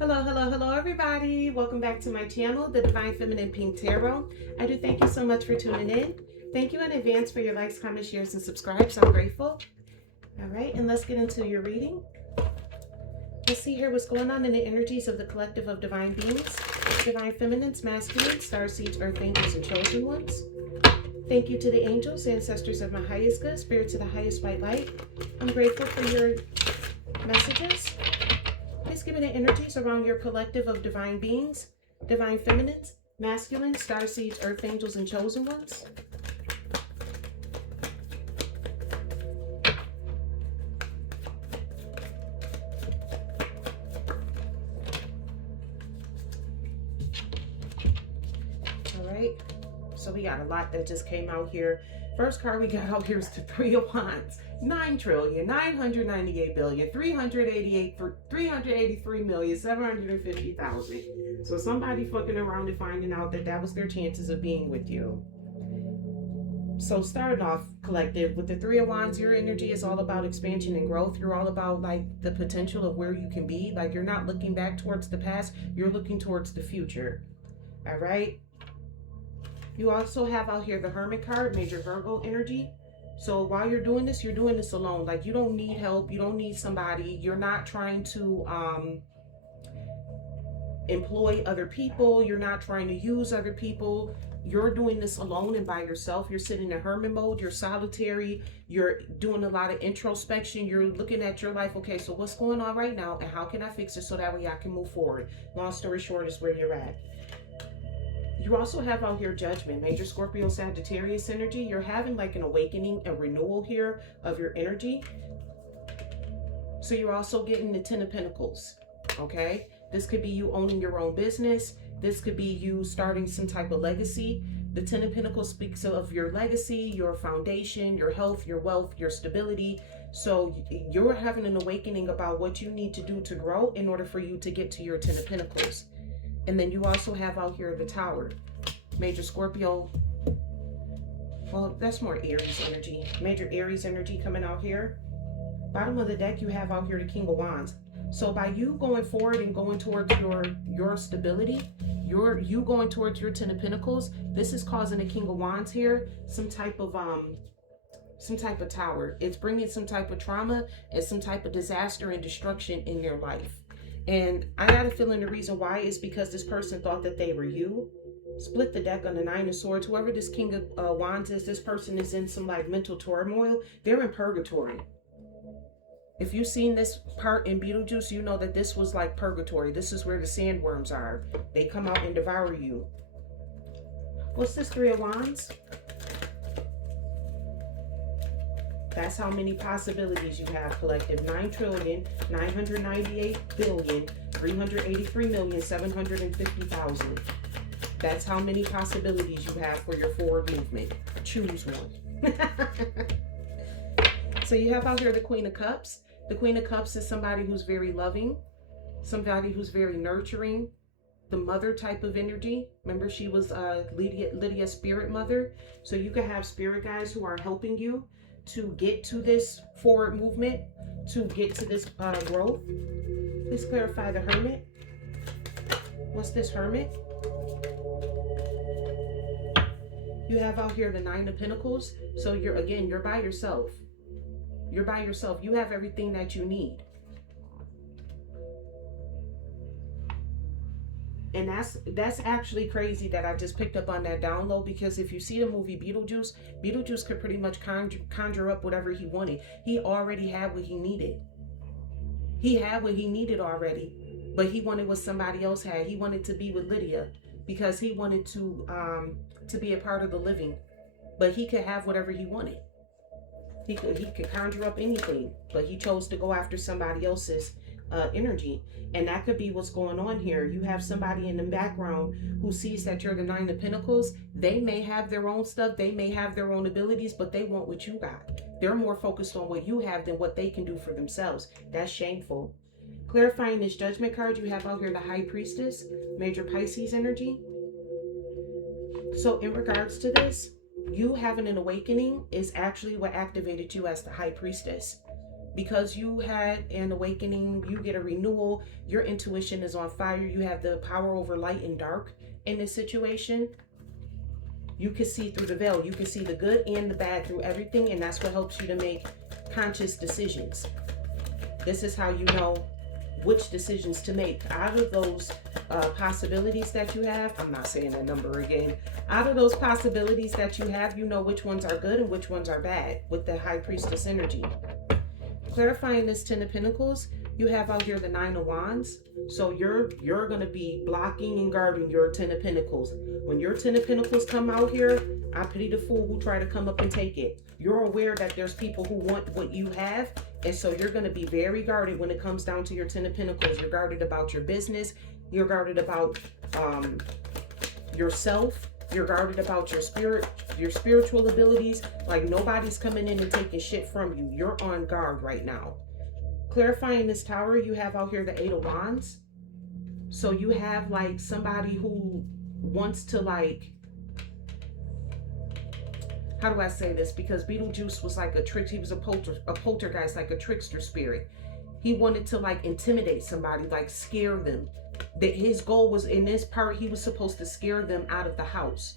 Hello, everybody. Welcome back to my channel, The Divine Feminine Pink Tarot. I do thank you so much for tuning in. Thank you in advance for your likes, comments, shares, and subscribes. I'm grateful. All right, and let's get into your reading. Let's see here what's going on in the energies of the collective of divine beings, divine feminines, masculines, starseeds, earth angels, and chosen ones. Thank you to the angels, ancestors of my highest good, spirits of the highest white light. I'm grateful for your messages. Please give me the energies around your collective of divine beings, divine feminines, masculine, starseeds, earth angels, and chosen ones. All right, so we got a lot that just came out here. First card we got out here is the Three of Wands. 9,998,383,750,000. So somebody fucking around and finding out that was their chances of being with you. So starting off, collective, with the Three of Wands, your energy is all about expansion and growth. You're all about like the potential of where you can be. Like you're not looking back towards the past, you're looking towards the future. All right. You also have out here the Hermit card, major Virgo energy. So while you're doing this alone. Like you don't need help. You don't need somebody. You're not trying to employ other people. You're not trying to use other people. You're doing this alone and by yourself. You're sitting in hermit mode. You're solitary. You're doing a lot of introspection. You're looking at your life. Okay, so what's going on right now and how can I fix it so that way I can move forward? Long story short is where you're at. You also have out here Judgment, major Scorpio, Sagittarius energy. You're having like an awakening, a renewal here of your energy. So you're also getting the Ten of Pentacles, okay? This could be you owning your own business. This could be you starting some type of legacy. The Ten of Pentacles speaks of your legacy, your foundation, your health, your wealth, your stability. So you're having an awakening about what you need to do to grow in order for you to get to your Ten of Pentacles. And then you also have out here the Tower, major Scorpio. Well, that's more Aries energy. Major Aries energy coming out here. Bottom of the deck, you have out here the King of Wands. So by you going forward and going towards your stability, you going towards your Ten of Pentacles, this is causing the King of Wands here some type of tower. It's bringing some type of trauma and some type of disaster and destruction in your life. And I got a feeling the reason why is because this person thought that they were you. Split the deck on the Nine of Swords. Whoever this King of Wands is, this person is in some like mental turmoil. They're in purgatory. If you've seen this part in Beetlejuice, you know that this was like purgatory. This is where the sandworms are. They come out and devour you. What's this Three of Wands? That's how many possibilities you have, collective. 9,998,383,750,000. That's how many possibilities you have for your forward movement. Choose one. So you have out here the Queen of Cups. The Queen of Cups is somebody who's very loving, somebody who's very nurturing, the mother type of energy. Remember, she was Lydia's spirit mother. So you can have spirit guides who are helping you to get to this forward movement, to get to this growth. Please clarify the Hermit. What's this Hermit? You have out here the Nine of Pentacles. So you're by yourself. You're by yourself. You have everything that you need. And that's actually crazy that I just picked up on that download, because if you see the movie Beetlejuice could pretty much conjure up whatever he wanted. He already had what he needed. He had what he needed already, but he wanted what somebody else had. He wanted to be with Lydia because he wanted to be a part of the living, but he could have whatever he wanted. He could conjure up anything, but he chose to go after somebody else's energy. And that could be what's going on here. You have somebody in the background who sees that you're the Nine of Pentacles. They may have their own stuff. They may have their own abilities, but they want what you got. They're more focused on what you have than what they can do for themselves. That's shameful. Clarifying this Judgment card, you have out here the High Priestess, major Pisces energy. So in regards to this, you having an awakening is actually what activated you as the High Priestess. because you had an awakening, you get a renewal, your intuition is on fire, you have the power over light and dark in this situation. You can see through the veil. You can see the good and the bad through everything, and that's what helps you to make conscious decisions. This is how you know which decisions to make. Out of those possibilities that you have, I'm not saying that number again, out of those possibilities that you have, you know which ones are good and which ones are bad with the High Priestess energy. Clarifying this 10 of Pentacles, you have out here the 9 of Wands. So you're going to be blocking and guarding your 10 of Pentacles. When your 10 of Pentacles come out here, I pity the fool who try to come up and take it. You're aware that there's people who want what you have. And so you're going to be very guarded when it comes down to your 10 of Pentacles. You're guarded about your business. You're guarded about yourself. You're guarded about your spirit, your spiritual abilities. Like nobody's coming in and taking shit from you. You're on guard right now. Clarifying this Tower, you have out here the 8 of Wands. So you have like somebody who wants to like, how do I say this? Because Beetlejuice was like a trick. He was a poltergeist, like a trickster spirit. He wanted to like intimidate somebody, like scare them. That his goal was in this part, he was supposed to scare them out of the house.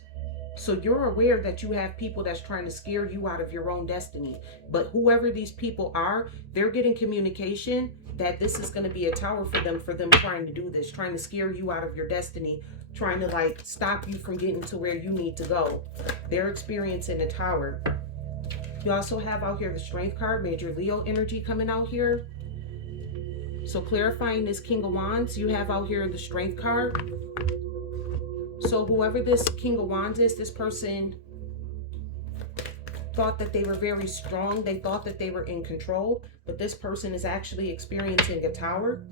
So you're aware that you have people that's trying to scare you out of your own destiny. But whoever these people are, they're getting communication that this is going to be a tower for them trying to do this, trying to scare you out of your destiny, trying to like stop you from getting to where you need to go. They're experiencing a tower. You also have out here the Strength card, Major Leo energy coming out here. So clarifying this King of Wands, you have out here the Strength card. So whoever this King of Wands is, this person thought that they were very strong. They thought that they were in control, but this person is actually experiencing a tower.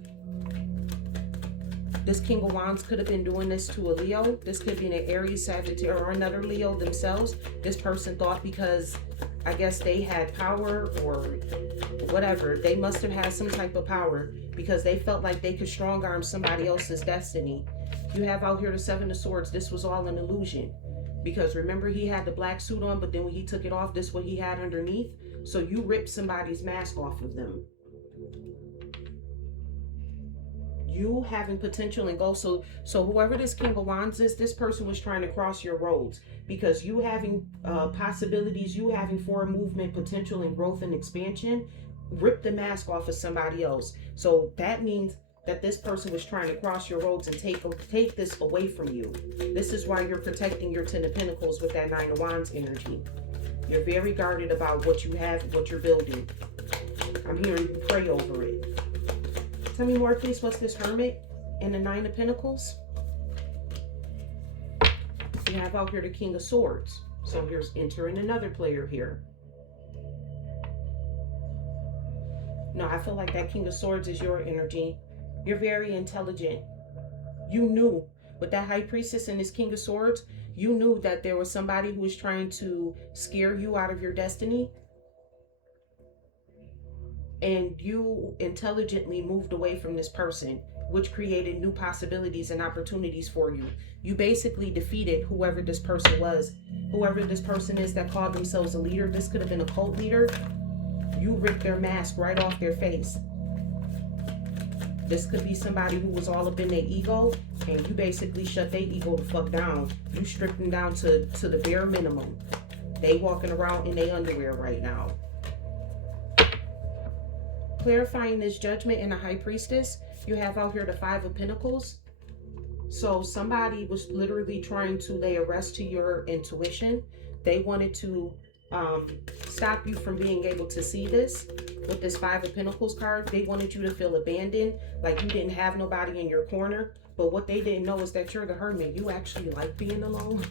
This King of Wands could have been doing this to a Leo. This could be an Aries, Sagittarius, or another Leo themselves. This person thought because I guess they had power or whatever, they must have had some type of power because they felt like they could strong arm somebody else's destiny. You have out here the 7 of Swords. This was all an illusion. Because remember, he had the black suit on, but then when he took it off, this is what he had underneath. So you ripped somebody's mask off of them. You having potential and goals. So whoever this King of Wands is, this person was trying to cross your roads. Because you having possibilities, you having forward movement, potential and growth and expansion, rip the mask off of somebody else. So that means that this person was trying to cross your roads and take this away from you. This is why you're protecting your 10 of Pentacles with that 9 of Wands energy. You're very guarded about what you have, what you're building. I'm hearing you pray over it. Tell me more, please. What's this Hermit and the 9 of Pentacles? You have out here the King of Swords. So here's entering another player here. No, I feel like that King of Swords is your energy. You're very intelligent. You knew with that High Priestess and this King of Swords, you knew that there was somebody who was trying to scare you out of your destiny. And you intelligently moved away from this person, which created new possibilities and opportunities for you. You basically defeated whoever this person was. Whoever this person is that called themselves a leader, this could have been a cult leader. You ripped their mask right off their face. This could be somebody who was all up in their ego, and you basically shut their ego the fuck down. You stripped them down to the bare minimum. They walking around in their underwear right now. Clarifying this Judgment and the High Priestess, you have out here the 5 of Pentacles. So somebody was literally trying to lay arrest to your intuition. They wanted to stop you from being able to see this. With this 5 of Pentacles card, they wanted you to feel abandoned, like you didn't have nobody in your corner. But what they didn't know is that you're the hermit. You actually like being alone.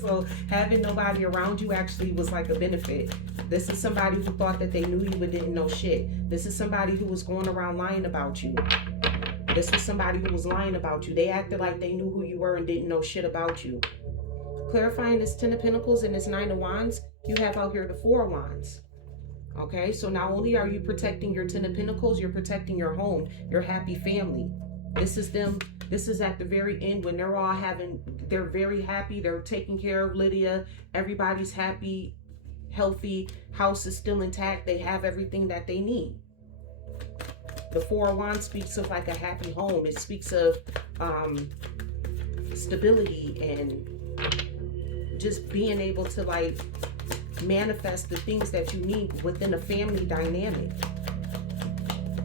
So having nobody around you actually was like a benefit. This is somebody who thought that they knew you but didn't know shit. This is somebody who was going around lying about you. This was somebody who was lying about you. They acted like they knew who you were and didn't know shit about you. Clarifying this 10 of Pentacles and this 9 of Wands, you have out here the 4 of Wands. Okay, so not only are you protecting your 10 of Pentacles, you're protecting your home, your happy family. This is them. This is at the very end when they're all they're very happy. They're taking care of Lydia. Everybody's happy, healthy. House is still intact. They have everything that they need. The Four of Wands speaks of like a happy home. It speaks of stability and just being able to like manifest the things that you need within a family dynamic.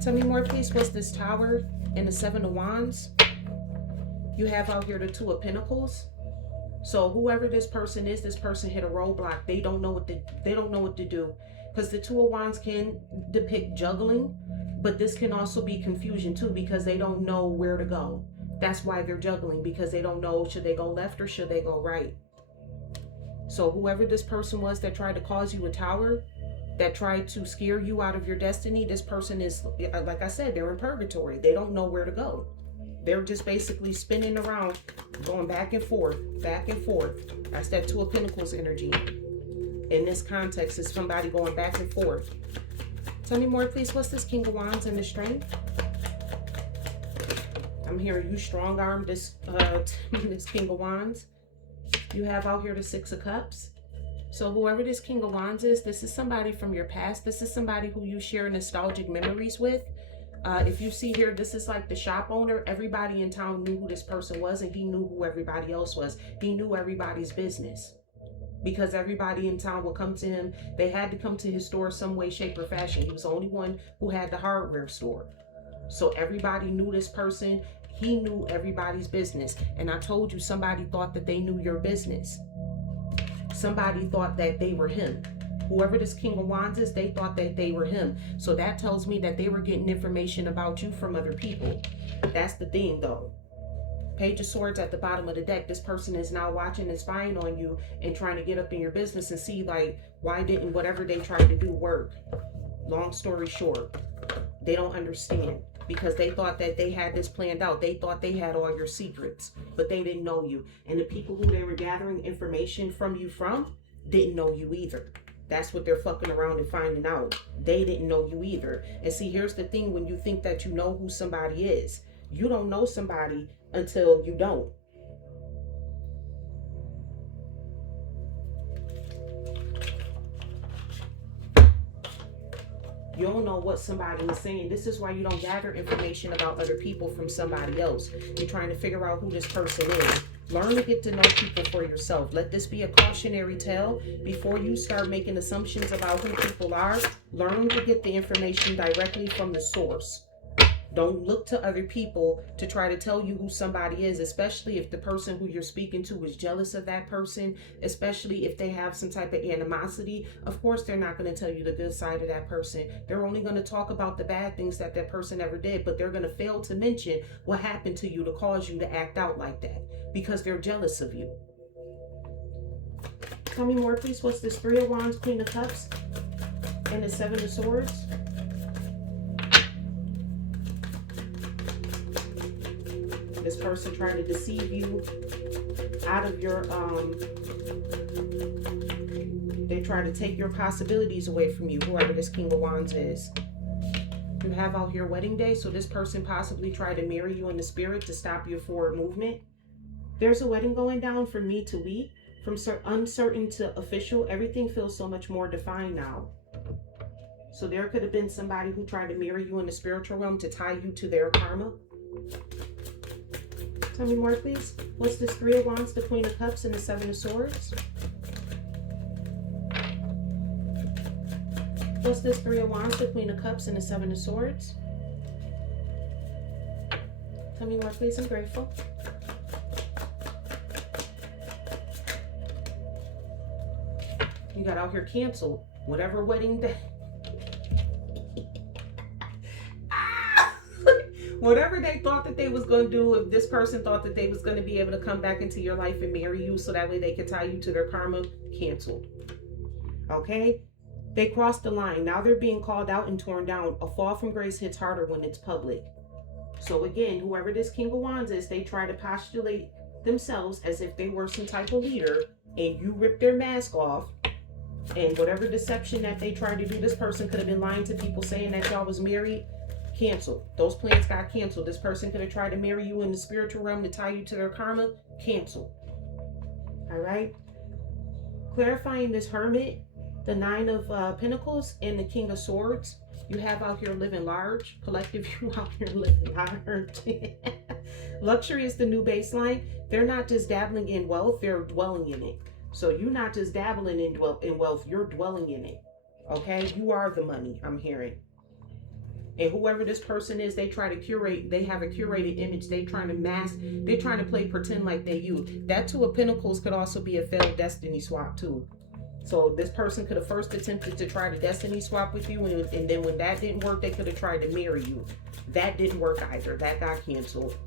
Tell me more, please. What's this Tower and the Seven of Wands? You have out here the Two of Pentacles. So whoever this person is, this person hit a roadblock. They don't know what to do. Because the Two of Wands can depict juggling, but this can also be confusion too, because they don't know where to go. That's why they're juggling, because they don't know, should they go left or should they go right? So whoever this person was that tried to cause you a tower, that tried to scare you out of your destiny, this person is, like I said, they're in purgatory. They don't know where to go. They're just basically spinning around, going back and forth, back and forth. That's that Two of Pentacles energy. In this context, is somebody going back and forth. Tell me more, please. What's this King of Wands and the Strength? I'm hearing you strong-arm this, this King of Wands. You have out here the Six of Cups. So whoever this King of Wands is, this is somebody from your past. This is somebody who you share nostalgic memories with. If you see here, this is like the shop owner. Everybody in town knew who this person was, and he knew who everybody else was. He knew everybody's business because everybody in town would come to him. They had to come to his store some way, shape, or fashion. He was the only one who had the hardware store. So everybody knew this person. He knew everybody's business. And I told you, somebody thought that they knew your business. Somebody thought that they were him. Whoever this King of Wands is, they thought that they were him. So that tells me that they were getting information about you from other people. That's the thing, though. Page of Swords at the bottom of the deck. This person is now watching and spying on you and trying to get up in your business and see, like, why didn't whatever they tried to do work? Long story short, they don't understand because they thought that they had this planned out. They thought they had all your secrets, but they didn't know you. And the people who they were gathering information from you from didn't know you either. That's what they're fucking around and finding out. They didn't know you either. And see, here's the thing. When you think that you know who somebody is, you don't know somebody until you don't. You don't know what somebody is saying. This is why you don't gather information about other people from somebody else. You're trying to figure out who this person is. Learn to get to know people for yourself. Let this be a cautionary tale. Before you start making assumptions about who people are, learn to get the information directly from the source. Don't look to other people to try to tell you who somebody is, especially if the person who you're speaking to is jealous of that person, especially if they have some type of animosity. Of course, they're not going to tell you the good side of that person. They're only going to talk about the bad things that that person ever did, but they're going to fail to mention what happened to you to cause you to act out like that because they're jealous of you. Tell me more, please. What's this Three of Wands, Queen of Cups, and the Seven of Swords? This person trying to deceive you out of your, they try to take your possibilities away from you, whoever this King of Wands is. You have out here wedding day, so this person possibly tried to marry you in the spirit to stop your forward movement. There's a wedding going down from me to we, from uncertain to official. Everything feels so much more defined now. So there could have been somebody who tried to marry you in the spiritual realm to tie you to their karma. Tell me more, please. What's this Three of Wands, the Queen of Cups, and the Seven of Swords? What's this Three of Wands, the Queen of Cups, and the Seven of Swords? Tell me more, please. I'm grateful. You got out here canceled. Whatever wedding day. Whatever they thought that they was going to do, if this person thought that they was going to be able to come back into your life and marry you so that way they could tie you to their karma, canceled. Okay? They crossed the line. Now they're being called out and torn down. A fall from grace hits harder when it's public. So again, whoever this King of Wands is, they try to postulate themselves as if they were some type of leader, and you rip their mask off. And whatever deception that they tried to do, this person could have been lying to people saying that y'all was married. Canceled. Those plans got canceled. This person could have tried to marry you in the spiritual realm to tie you to their karma. Canceled. All right. Clarifying this Hermit, the Nine of Pentacles, and the King of Swords. You have out here living large. Collective, you out here living large. Luxury is the new baseline. They're not just dabbling in wealth, they're dwelling in it. So you're not just dabbling in wealth, you're dwelling in it. Okay? You are the money, I'm hearing. And whoever this person is, they try to curate, they have a curated image. They trying to mask, they're trying to play pretend like they you. That Two of Pentacles could also be a failed destiny swap too. So this person could have first attempted to try to destiny swap with you, and then when that didn't work, they could have tried to marry you. That didn't work either. That got canceled.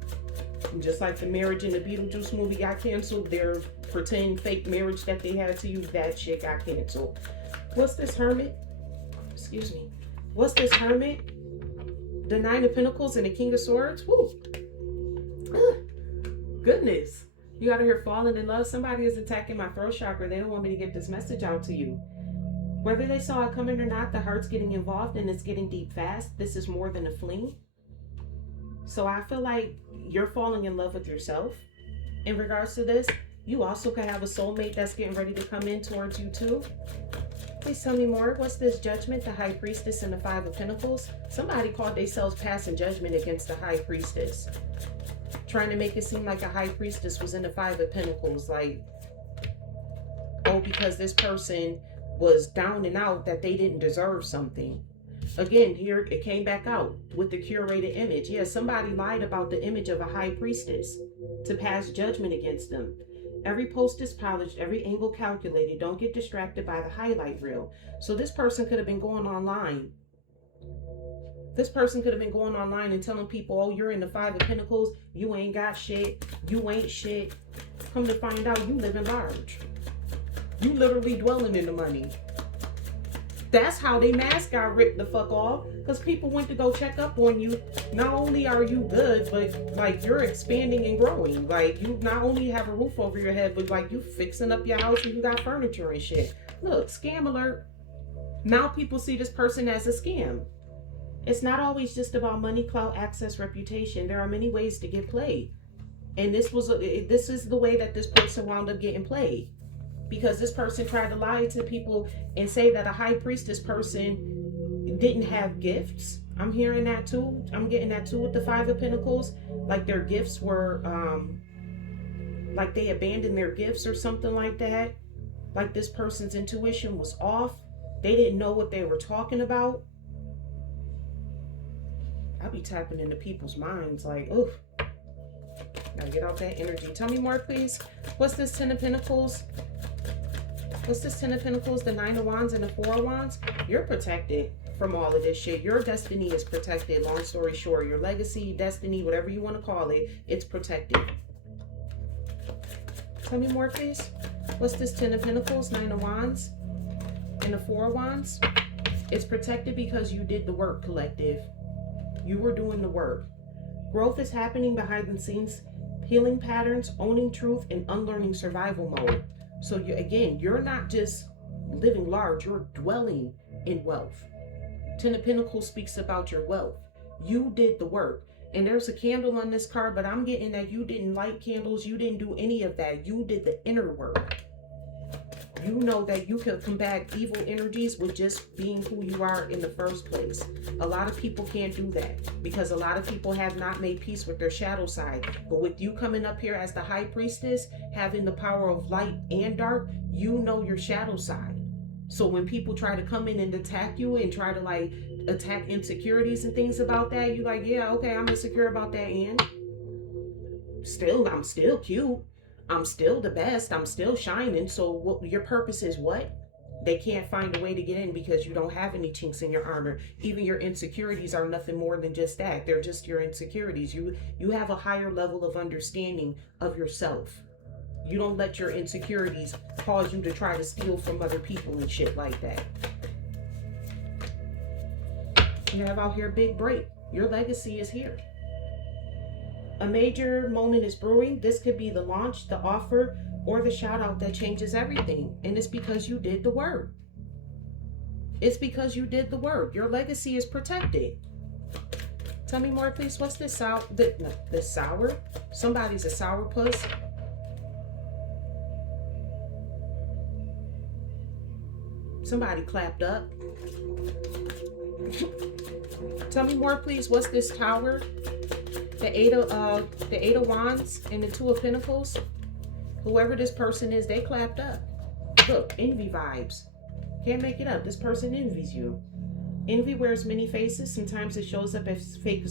And just like the marriage in the Beetlejuice movie got canceled, their pretend fake marriage that they had to you, that shit got canceled. What's this Hermit? Excuse me. What's this Hermit? The Nine of Pentacles and the King of Swords. Woo. Goodness. You out here falling in love. Somebody is attacking my throat chakra. They don't want me to get this message out to you. Whether they saw it coming or not, the heart's getting involved and it's getting deep fast. This is more than a fling. So I feel like you're falling in love with yourself. In regards to this, you also could have a soulmate that's getting ready to come in towards you too. Please tell me more. What's this Judgment, the High Priestess, and the Five of Pentacles? Somebody called themselves passing judgment against the High Priestess. Trying to make it seem like a High Priestess was in the Five of Pentacles. Like, oh, because this person was down and out that they didn't deserve something. Again, here it came back out with the curated image. Yeah, somebody lied about the image of a High Priestess to pass judgment against them. Every post is polished, every angle calculated. Don't get distracted by the highlight reel. So this person could have been going online. This person could have been going online and telling people, oh, you're in the Five of Pentacles. You ain't got shit. You ain't shit. Come to find out, you living large. You literally dwelling in the money. That's how they mask got ripped the fuck off. Because people went to go check up on you. Not only are you good, but like you're expanding and growing. Like you not only have a roof over your head, but like you fixing up your house and you got furniture and shit. Look, scam alert. Now people see this person as a scam. It's not always just about money, clout, access, reputation. There are many ways to get played. And this is the way that this person wound up getting played. Because this person tried to lie to people and say that a High Priestess person didn't have gifts. I'm hearing that too. I'm getting that too with the Five of Pentacles. Like their gifts were, like they abandoned their gifts or something like that. Like this person's intuition was off. They didn't know what they were talking about. I be tapping into people's minds like, oof. Gotta get out that energy. Tell me more, please. What's this Ten of Pentacles? What's this Ten of Pentacles, the Nine of Wands, and the Four of Wands? You're protected from all of this shit. Your destiny is protected. Long story short, your legacy, destiny, whatever you want to call it, it's protected. Tell me more, please. What's this Ten of Pentacles, Nine of Wands, and the Four of Wands? It's protected because you did the work, collective. You were doing the work. Growth is happening behind the scenes. Healing patterns, owning truth, and unlearning survival mode. So you're not just living large, you're dwelling in wealth. Ten of Pentacles speaks about your wealth. You did the work. And there's a candle on this card, but I'm getting that you didn't light candles. You didn't do any of that. You did the inner work. You know that you can combat evil energies with just being who you are in the first place. A lot of people can't do that because a lot of people have not made peace with their shadow side. But with you coming up here as the High Priestess, having the power of light and dark, you know your shadow side. So when people try to come in and attack you and try to like attack insecurities and things about that, you're like, yeah, okay, I'm insecure about that, and I'm still cute. I'm still the best. I'm still shining. So what your purpose is what? They can't find a way to get in because you don't have any chinks in your armor. Even your insecurities are nothing more than just that. They're just your insecurities. You have a higher level of understanding of yourself. You don't let your insecurities cause you to try to steal from other people and shit like that. You have out here big break. Your legacy is here. A major moment is brewing. This could be the launch, the offer, or the shout out that changes everything. And it's because you did the work. It's because you did the work. Your legacy is protected. Tell me more, please. What's this sour? This sour? Somebody's a sourpuss. Somebody clapped up. Tell me more, please. What's this Tower? The Eight of Wands and the Two of Pentacles. Whoever this person is, they clapped up. Look, envy vibes. Can't make it up. This person envies you. Envy wears many faces. Sometimes it shows up as fake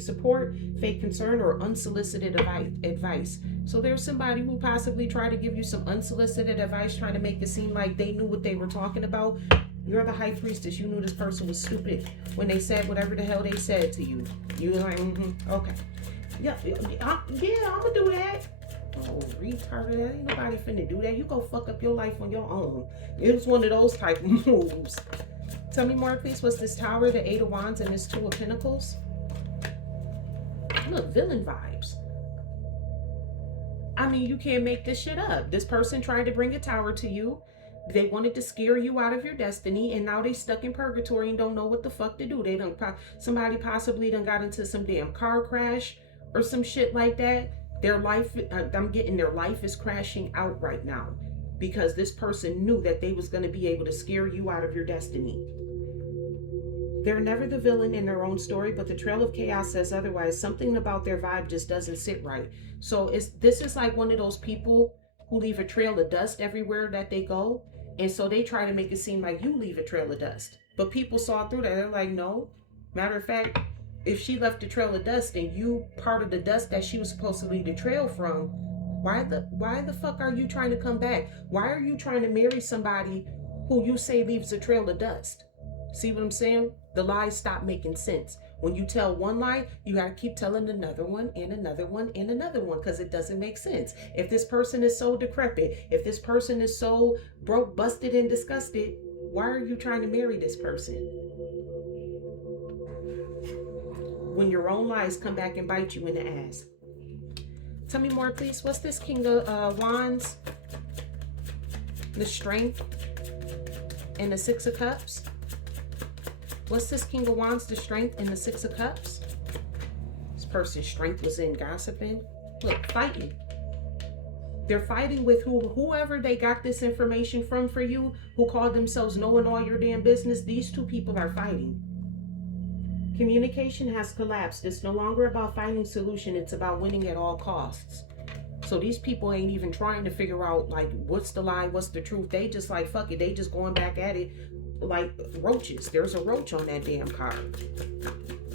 support, fake concern, or unsolicited advice. So there's somebody who possibly tried to give you some unsolicited advice, trying to make it seem like they knew what they were talking about. You're the high priestess. You knew this person was stupid when they said whatever the hell they said to you. You were like, okay. Yeah, I'm gonna do that. Oh, retarded. Ain't nobody finna do that. You go fuck up your life on your own. It was one of those type of moves. Tell me more, please. What's this Tower, the Eight of Wands, and this Two of Pentacles? Look, villain vibes. I mean, you can't make this shit up. This person tried to bring a tower to you. They wanted to scare you out of your destiny, and now they stuck in purgatory and don't know what the fuck to do. They done somebody possibly done got into some damn car crash or some shit like that. Their life, I'm getting their life is crashing out right now because this person knew that they was going to be able to scare you out of your destiny. They're never the villain in their own story, but the Trail of Chaos says otherwise. Something about their vibe just doesn't sit right. So this is like one of those people who leave a trail of dust everywhere that they go. And so they try to make it seem like you leave a trail of dust. But people saw through that. They're like, no. Matter of fact, if she left a trail of dust and you part of the dust that she was supposed to leave the trail from, why the fuck are you trying to come back? Why are you trying to marry somebody who you say leaves a trail of dust? See what I'm saying? The lies stop making sense. When you tell one lie, you got to keep telling another one and another one and another one because it doesn't make sense. If this person is so decrepit, if this person is so broke, busted, and disgusted, why are you trying to marry this person? When your own lies come back and bite you in the ass. Tell me more, please. What's this King of Wands? The Strength and the Six of Cups. What's this King of Wands, the Strength, and the Six of Cups? This person's strength was in gossiping. Look, fighting. They're fighting with whoever they got this information from for you, who called themselves knowing all your damn business. These two people are fighting. Communication has collapsed. It's no longer about finding solution. It's about winning at all costs. So these people ain't even trying to figure out, like, what's the lie, what's the truth. They just like, fuck it. They just going back at it like roaches. There's a roach on that damn card.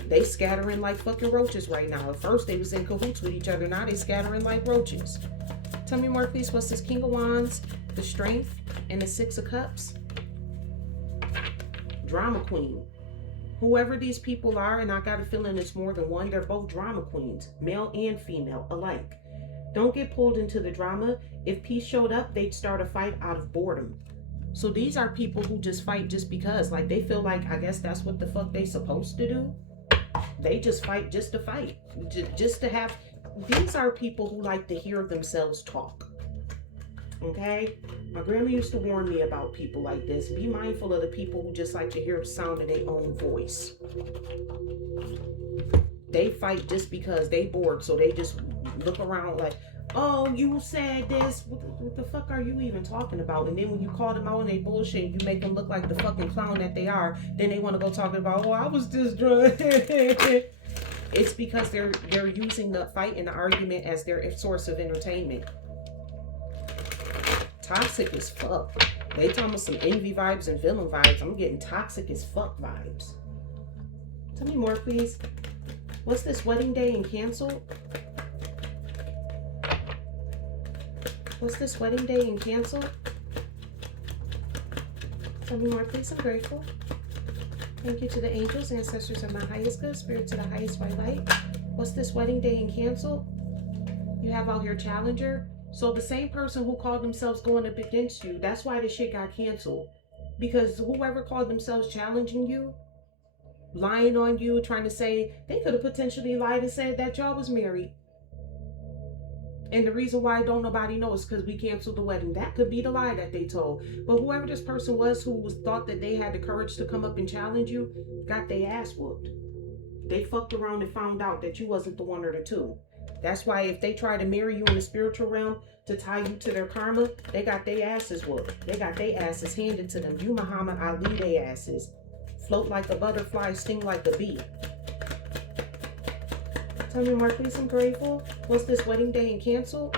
They scattering like fucking roaches right now. At first they was in cahoots with each other. Now they scattering like roaches. Tell me more, please. What's this King of Wands, the Strength, and the Six of Cups? Drama queen. Whoever these people are, and I got a feeling it's more than one, they're both drama queens, male and female alike. Don't get pulled into the drama. If peace showed up, they'd start a fight out of boredom. So these are people who just fight just because, like, they feel like, I guess that's what the fuck they supposed to do. They just fight just to fight, just to have. These are people who like to hear themselves talk. Okay? My grandma used to warn me about people like this. Be mindful of the people who just like to hear the sound of their own voice. They fight just because they bored, so they just look around like, oh, you said this. What the fuck are you even talking about? And then when you call them out and they bullshit, you make them look like the fucking clown that they are. Then they want to go talking about, oh, I was just drunk. It's because they're using the fight and the argument as their source of entertainment. Toxic as fuck. They talking about some envy vibes and villain vibes. I'm getting toxic as fuck vibes. Tell me more, please. What's this Wedding Day and Cancel? What's this Wedding Day and Cancel? Tell me more, please. I'm grateful. Thank you to the angels, ancestors of my highest good, spirit to the highest white light. What's this Wedding Day and Cancel? You have out here Challenger. So the same person who called themselves going up against you, that's why the shit got canceled. Because whoever called themselves challenging you, lying on you, trying to say, they could have potentially lied and said that y'all was married. And the reason why don't nobody know is because we canceled the wedding. That could be the lie that they told. But whoever this person was who thought that they had the courage to come up and challenge you, got their ass whooped. They fucked around and found out that you wasn't the one or the two. That's why if they try to marry you in the spiritual realm to tie you to their karma, they got their asses whooped. They got their asses handed to them. You Muhammad Ali, their asses. Float like a butterfly, sting like a bee. Tell me more, please. I'm grateful. What's this wedding day and cancel?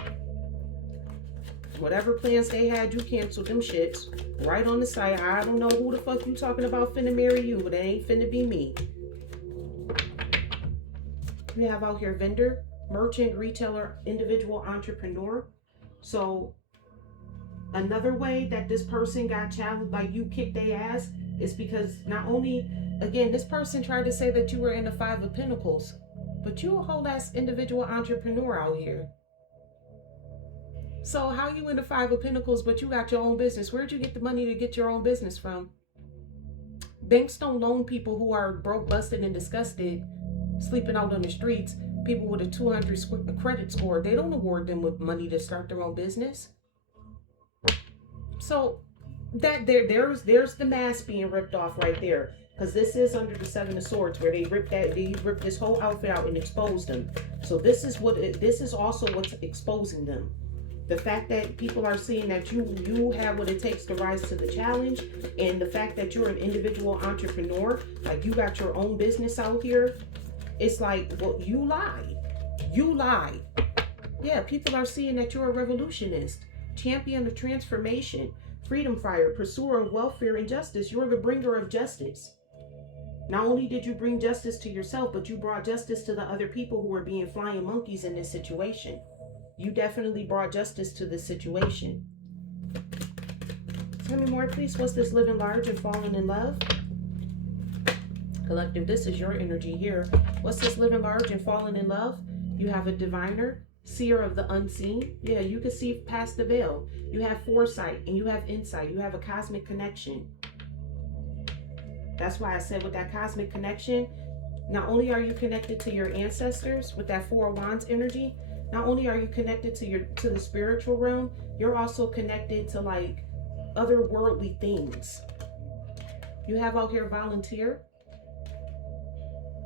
Whatever plans they had, you canceled them shits. Right on the site. I don't know who the fuck you talking about finna marry you, but it ain't finna be me. We have out here vendor, merchant, retailer, individual, entrepreneur. So another way that this person got challenged, like you kicked their ass, is because not only, again, this person tried to say that you were in the Five of Pentacles, but you a whole ass individual entrepreneur out here. So how you in the Five of Pentacles, but you got your own business? Where'd you get the money to get your own business from? Banks don't loan people who are broke, busted, and disgusted, sleeping out on the streets, people with a 200 credit score. They don't award them with money to start their own business. So that there's the mask being ripped off right there, because this is under the Seven of Swords, where they ripped this whole outfit out and exposed them. So this is also what's exposing them. The fact that people are seeing that you have what it takes to rise to the challenge, and the fact that you're an individual entrepreneur, like you got your own business out here. It's like, well, you lied. You lied. Yeah, people are seeing that you're a revolutionist, champion of transformation, freedom fighter, pursuer of welfare and justice. You're the bringer of justice. Not only did you bring justice to yourself, but you brought justice to the other people who were being flying monkeys in this situation. You definitely brought justice to this situation. Tell me more, please. What's this living large and falling in love? Collective, this is your energy here. What's this living large and falling in love? You have a diviner, seer of the unseen. Yeah, you can see past the veil. You have foresight and you have insight. You have a cosmic connection. That's why I said with that cosmic connection, not only are you connected to your ancestors with that Four of Wands energy, not only are you connected to the spiritual realm, you're also connected to like otherworldly things. You have out here volunteer.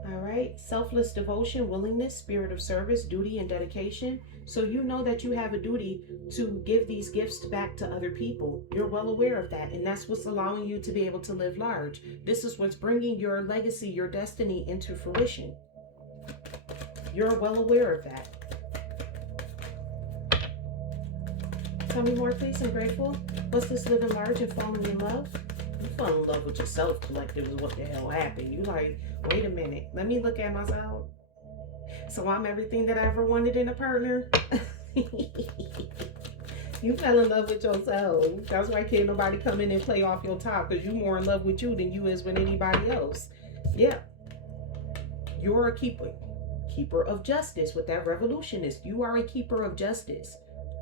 All right, selfless devotion, willingness, spirit of service, duty, and dedication. So you know that you have a duty to give these gifts back to other people. You're well aware of that, and that's what's allowing you to be able to live large. This is what's bringing your legacy, your destiny into fruition. You're well aware of that. Tell me more, please. I'm grateful. What's this living large and falling in love? You fell in love with yourself, collective, is what the hell happened. You like, wait a minute, let me look at myself. So I'm everything that I ever wanted in a partner. You fell in love with yourself. That's why can't nobody come in and play off your top, because you're more in love with you than you is with anybody else. Yeah. You're a keeper of justice with that revolutionist. You are a keeper of justice.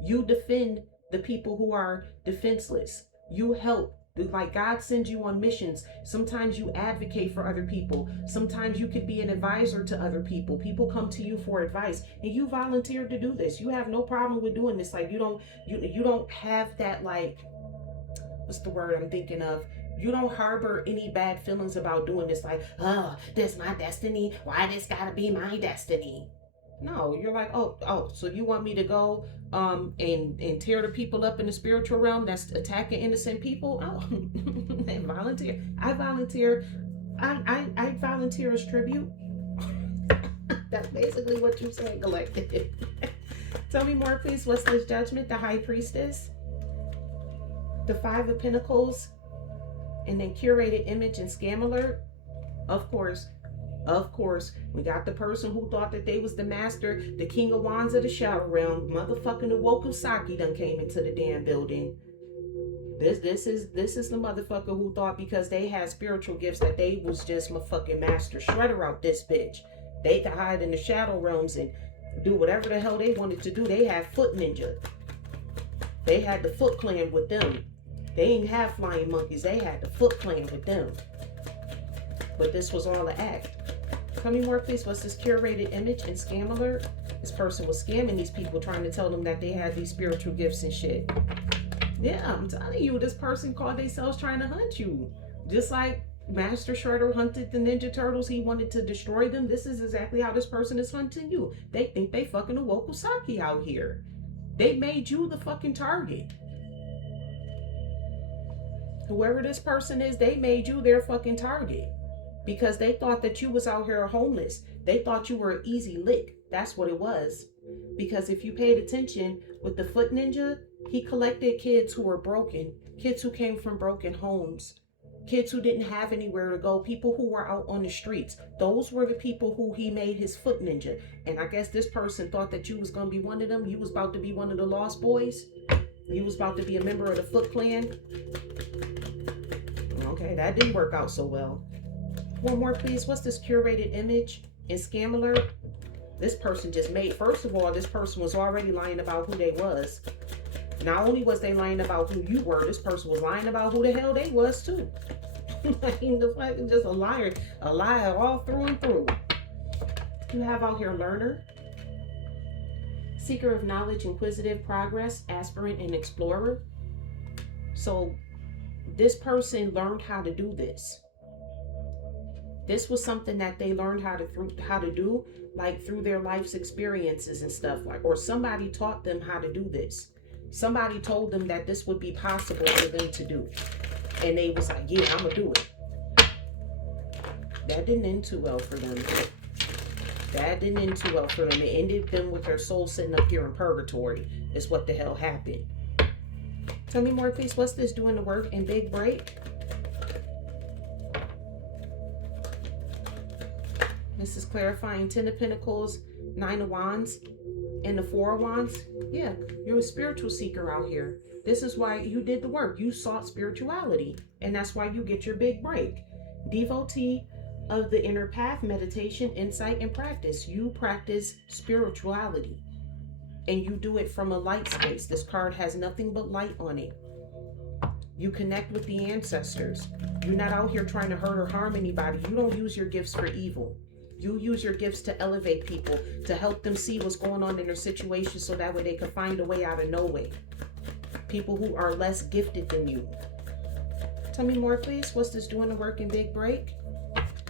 You defend the people who are defenseless. You help. Like God sends you on missions. Sometimes you advocate for other people. Sometimes you could be an advisor to other people. People come to you for advice, and you volunteer to do this. You have no problem with doing this. Like you don't have that, like, what's the word I'm thinking of? You don't harbor any bad feelings about doing this. Like, oh, this is my destiny. Why this gotta be my destiny? No, you're like, oh, so you want me to go and tear the people up in the spiritual realm that's attacking innocent people? Oh, and volunteer. I volunteer. I volunteer as tribute. That's basically what you're saying, collective. Tell me more, please. What's this judgment? The High Priestess, the Five of Pentacles, and then curated image and scam alert. Of course, we got the person who thought that they was the master, the King of Wands of the Shadow Realm. Motherfucking Iwoku Saki done came into the damn building. This is the motherfucker who thought because they had spiritual gifts that they was just my fucking master shredder out this bitch. They could hide in the shadow realms and do whatever the hell they wanted to do. They had Foot Ninja. They had the Foot Clan with them. They didn't have flying monkeys. They had the Foot Clan with them. But this was all an act. Tell me more, please. What's this curated image and scam alert? This person was scamming these people, trying to tell them that they had these spiritual gifts and shit. Yeah, I'm telling you, this person called themselves trying to hunt you. Just like Master Shredder hunted the Ninja Turtles, he wanted to destroy them. This is exactly how this person is hunting you. They think they fucking Iwoku Saki out here. They made you the fucking target. Whoever this person is, they made you their fucking target because they thought that you was out here homeless. They thought you were an easy lick. That's what it was. Because if you paid attention with the Foot Ninja, he collected kids who were broken, kids who came from broken homes, kids who didn't have anywhere to go, people who were out on the streets. Those were the people who he made his Foot Ninja. And I guess this person thought that you was going to be one of them. You was about to be one of the Lost Boys. You was about to be a member of the Foot Clan. Okay, that didn't work out so well. One more, please. What's this curated image in Scam Alert? This person just made, first of all, this person was already lying about who they was. Not only was they lying about who you were, this person was lying about who the hell they was too. I mean, just a liar all through and through. You have out here learner, seeker of knowledge, inquisitive, progress, aspirant, and explorer. So this person learned how to do this. This was something that they learned how to do, like through their life's experiences and stuff, like, or somebody taught them how to do this. Somebody told them that this would be possible for them to do. And they was like, yeah, I'm gonna do it. That didn't end too well for them. That didn't end too well for them. It ended them with their soul sitting up here in purgatory, is what the hell happened. Tell me more, please. What's this doing the work in Big Break? This is clarifying 10 of Pentacles, 9 of Wands, and the 4 of Wands. Yeah, you're a spiritual seeker out here. This is why you did the work. You sought spirituality, and that's why you get your big break. Devotee of the inner path, meditation, insight, and practice. You practice spirituality, and you do it from a light space. This card has nothing but light on it. You connect with the ancestors. You're not out here trying to hurt or harm anybody. You don't use your gifts for evil. You use your gifts to elevate people, to help them see what's going on in their situation so that way they can find a way out of no way. People who are less gifted than you. Tell me more, please. What's this doing the work in Big Break?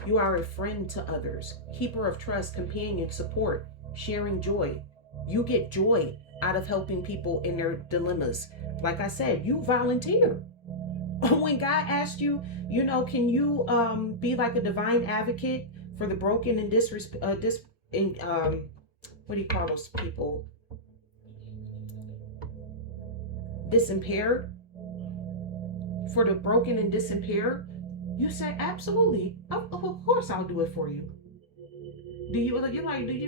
You are a friend to others, keeper of trust, companion, support, sharing joy. You get joy out of helping people in their dilemmas. Like I said, you volunteer. When God asked you, you know, can you be like a divine advocate for the broken and what do you call those people? Disimpaired. For the broken and disimpaired. You say, absolutely. Of course I'll do it for you. Do you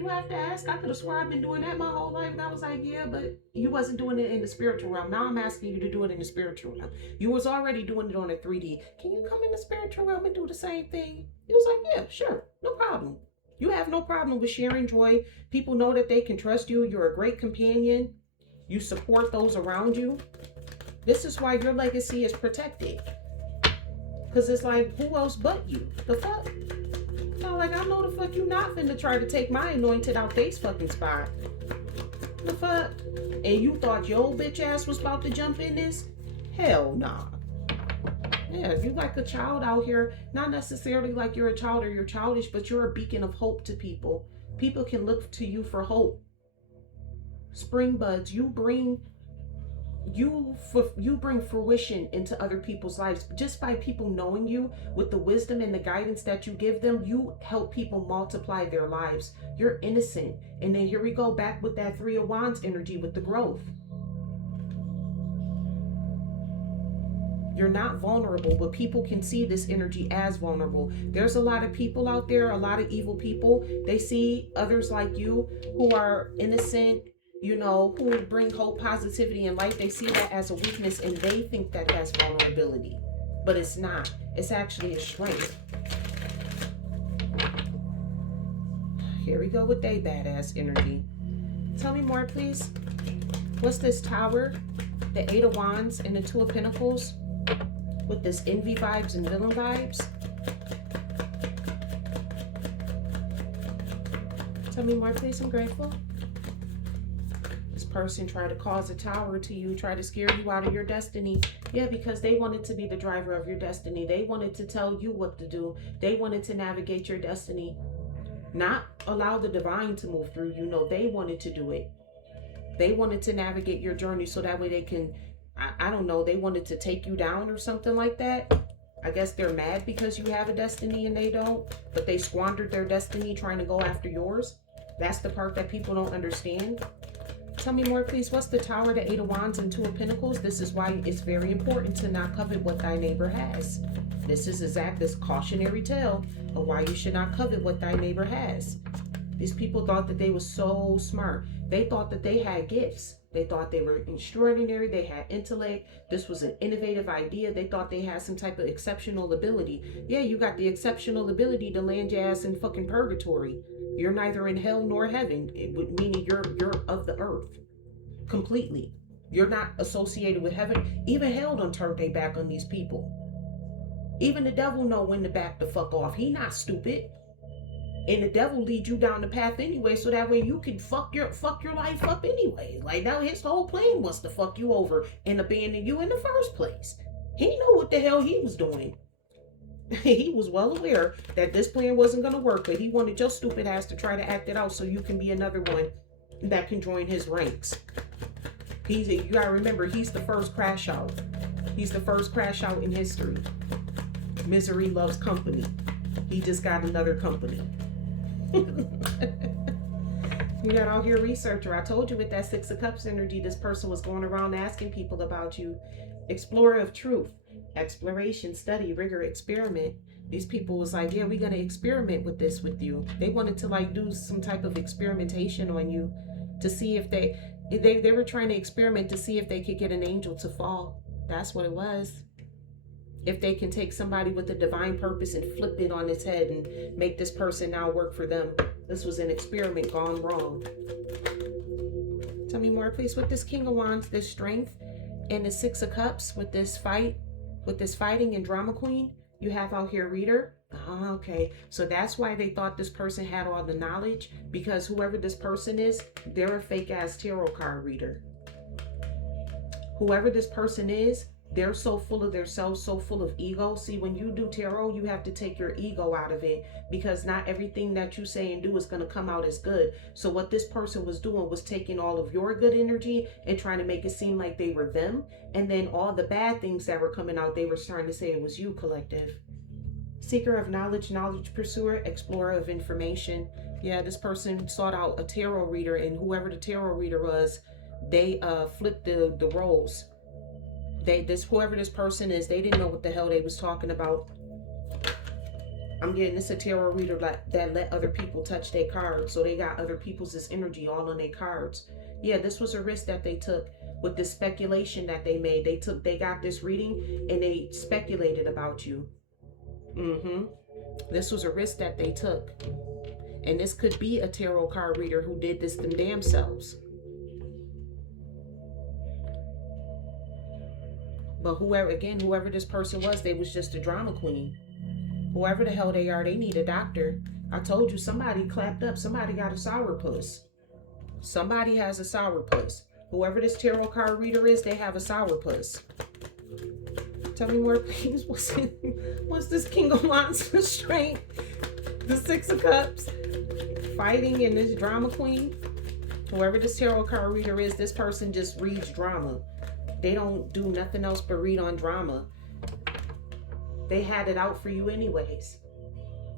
have to ask? I could have sworn I've been doing that my whole life. And I was like, yeah, but you wasn't doing it in the spiritual realm. Now I'm asking you to do it in the spiritual realm. You was already doing it on a 3D. Can you come in the spiritual realm and do the same thing? He was like, yeah, sure. No problem. You have no problem with sharing joy. People know that they can trust you. You're a great companion. You support those around you. This is why your legacy is protected. Because it's like, who else but you? The fuck? No, like, I know the fuck you not finna try to take my anointed out face fucking spot. The fuck? And you thought your old bitch ass was about to jump in this? Hell nah. Yeah, you like a child out here, not necessarily like you're a child or you're childish, but you're a beacon of hope to people. People can look to you for hope. Spring buds, you bring fruition into other people's lives. Just by people knowing you, with the wisdom and the guidance that you give them, you help people multiply their lives. You're innocent. And then here we go back with that 3 of Wands energy with the growth. You're not vulnerable, but people can see this energy as vulnerable. There's a lot of people out there, a lot of evil people. They see others like you who are innocent, you know, who bring hope, positivity, and light. They see that as a weakness, and they think that that's vulnerability. But it's not. It's actually a strength. Here we go with they badass energy. Tell me more, please. What's this Tower, the 8 of Wands, and the 2 of Pentacles? With this envy vibes and villain vibes. Tell me more, please. I'm grateful. This person tried to cause a tower to you, try to scare you out of your destiny. Yeah, because they wanted to be the driver of your destiny. They wanted to tell you what to do. They wanted to navigate your destiny. Not allow the divine to move through you. No, they wanted to do it. They wanted to navigate your journey so that way they can I don't know, they wanted to take you down or something like that. I guess they're mad because you have a destiny and they don't, but they squandered their destiny trying to go after yours. That's the part that people don't understand. Tell me more, please. What's the Tower, the Eight of Wands, and Two of Pentacles? This is why it's very important to not covet what thy neighbor has. This is this cautionary tale of why you should not covet what thy neighbor has. These people thought that they were so smart. They thought that they had gifts. They thought they were extraordinary. They had intellect. This was an innovative idea. They thought they had some type of exceptional ability. Yeah, you got the exceptional ability to land your ass in fucking purgatory. You're neither in hell nor heaven, meaning you're of the earth completely. You're not associated with heaven. Even hell don't turn their back on these people. Even the devil know when to back the fuck off. He not stupid. And the devil leads you down the path anyway, so that way you can fuck your life up anyway. Like, now his whole plan was to fuck you over and abandon you in the first place. He knew what the hell he was doing. He was well aware that this plan wasn't going to work, but he wanted your stupid ass to try to act it out so you can be another one that can join his ranks. You gotta remember, he's the first crash out. He's the first crash out in history. Misery loves company. He just got another company. You got out here, researcher. I told you with that Six of Cups energy, this person was going around asking people about you. Explorer of truth. Exploration, study, rigor, experiment. These people was like, yeah, we're going to experiment with this with you. They wanted to like do some type of experimentation on you to see if they were trying to experiment to see if they could get an angel to fall. That's what it was. If they can take somebody with a divine purpose and flip it on its head and make this person now work for them. This was an experiment gone wrong. Tell me more, please. With this King of Wands, this strength, and the Six of Cups, with this fight, with this fighting and drama queen, you have out here reader. Okay, so that's why they thought this person had all the knowledge, because whoever this person is, they're a fake ass tarot card reader. Whoever this person is, they're so full of themselves, so full of ego. See, when you do tarot, you have to take your ego out of it, because not everything that you say and do is going to come out as good. So what this person was doing was taking all of your good energy and trying to make it seem like they were them. And then all the bad things that were coming out, they were trying to say it was you, collective. Seeker of knowledge, knowledge pursuer, explorer of information. Yeah, this person sought out a tarot reader, and whoever the tarot reader was, they flipped the roles. Whoever this person is, they didn't know what the hell they was talking about. I'm getting this a tarot reader that let other people touch their cards. So they got other people's energy all on their cards. Yeah, this was a risk that they took with this speculation that they made. They got this reading and they speculated about you. This was a risk that they took. And this could be a tarot card reader who did this them damn selves. But whoever this person was, they was just a drama queen. Whoever the hell they are, they need a doctor. I told you, somebody clapped up. Somebody got a sourpuss. Somebody has a sourpuss. Whoever this tarot card reader is, they have a sourpuss. Tell me more, please. What's this King of Wands strength? The Six of Cups. Fighting and this drama queen. Whoever this tarot card reader is, this person just reads drama. They don't do nothing else but read on drama. They had it out for you anyways.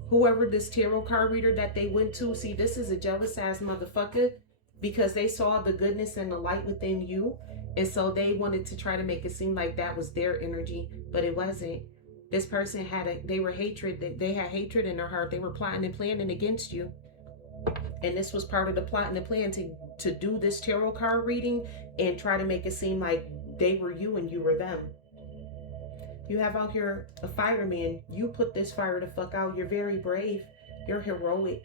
Whoever this tarot card reader that they went to, see, this is a jealous ass motherfucker, because they saw the goodness and the light within you. And so they wanted to try to make it seem like that was their energy, but it wasn't. This person they had hatred in their heart. They were plotting and planning against you. And this was part of the plot and the plan to do this tarot card reading and try to make it seem like they were you and you were them. You have out here a fireman. You put this fire the fuck out. You're very brave. You're heroic.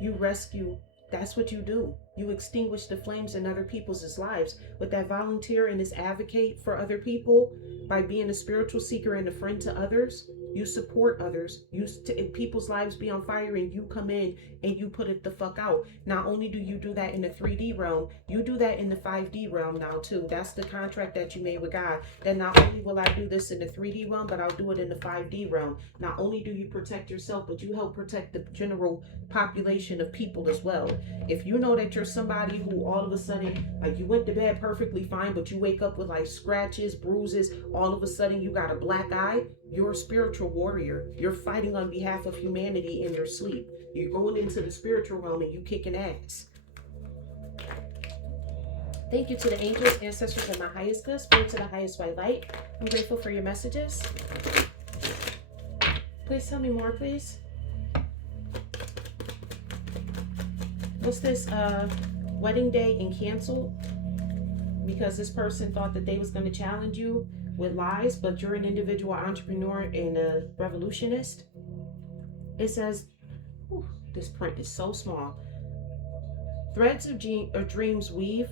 You rescue. That's what you do. You extinguish the flames in other people's lives. With that volunteer and this advocate for other people, by being a spiritual seeker and a friend to others, You support others. People's lives be on fire and you come in and you put it the fuck out. Not only do you do that in the 3D realm, you do that in the 5D realm now too. That's the contract that you made with God. That not only will I do this in the 3D realm, but I'll do it in the 5D realm. Not only do you protect yourself, but you help protect the general population of people as well. If you know that you're somebody who all of a sudden, like, you went to bed perfectly fine, but you wake up with like scratches, bruises, all of a sudden you got a black eye, you're a spiritual warrior. You're fighting on behalf of humanity in your sleep. You're going into the spiritual realm and you kicking ass. Thank you to the angels, ancestors, and my highest good, spirit to the highest white light. I'm grateful for your messages. Please tell me more, please. What's this wedding day and canceled? Because this person thought that they was going to challenge you with lies, but you're an individual entrepreneur and a revolutionist. It says, whew, this print is so small. Threads of dreams weave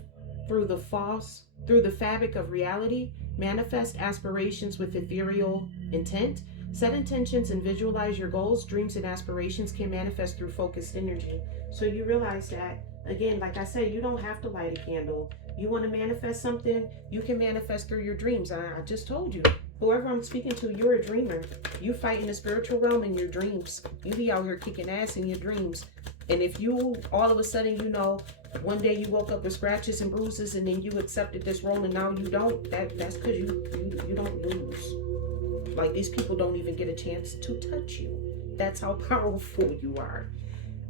through the fabric of reality. Manifest aspirations with ethereal intent. Set intentions and visualize your goals. Dreams and aspirations can manifest through focused energy. So you realize that, again, like I said, you don't have to light a candle. You want to manifest something, you can manifest through your dreams. I just told you, whoever I'm speaking to, you're a dreamer. You fight in the spiritual realm in your dreams. You be out here kicking ass in your dreams. And if you all of a sudden, you know, one day you woke up with scratches and bruises and then you accepted this role and now you don't, that's because you don't lose. Like, these people don't even get a chance to touch you. That's how powerful you are.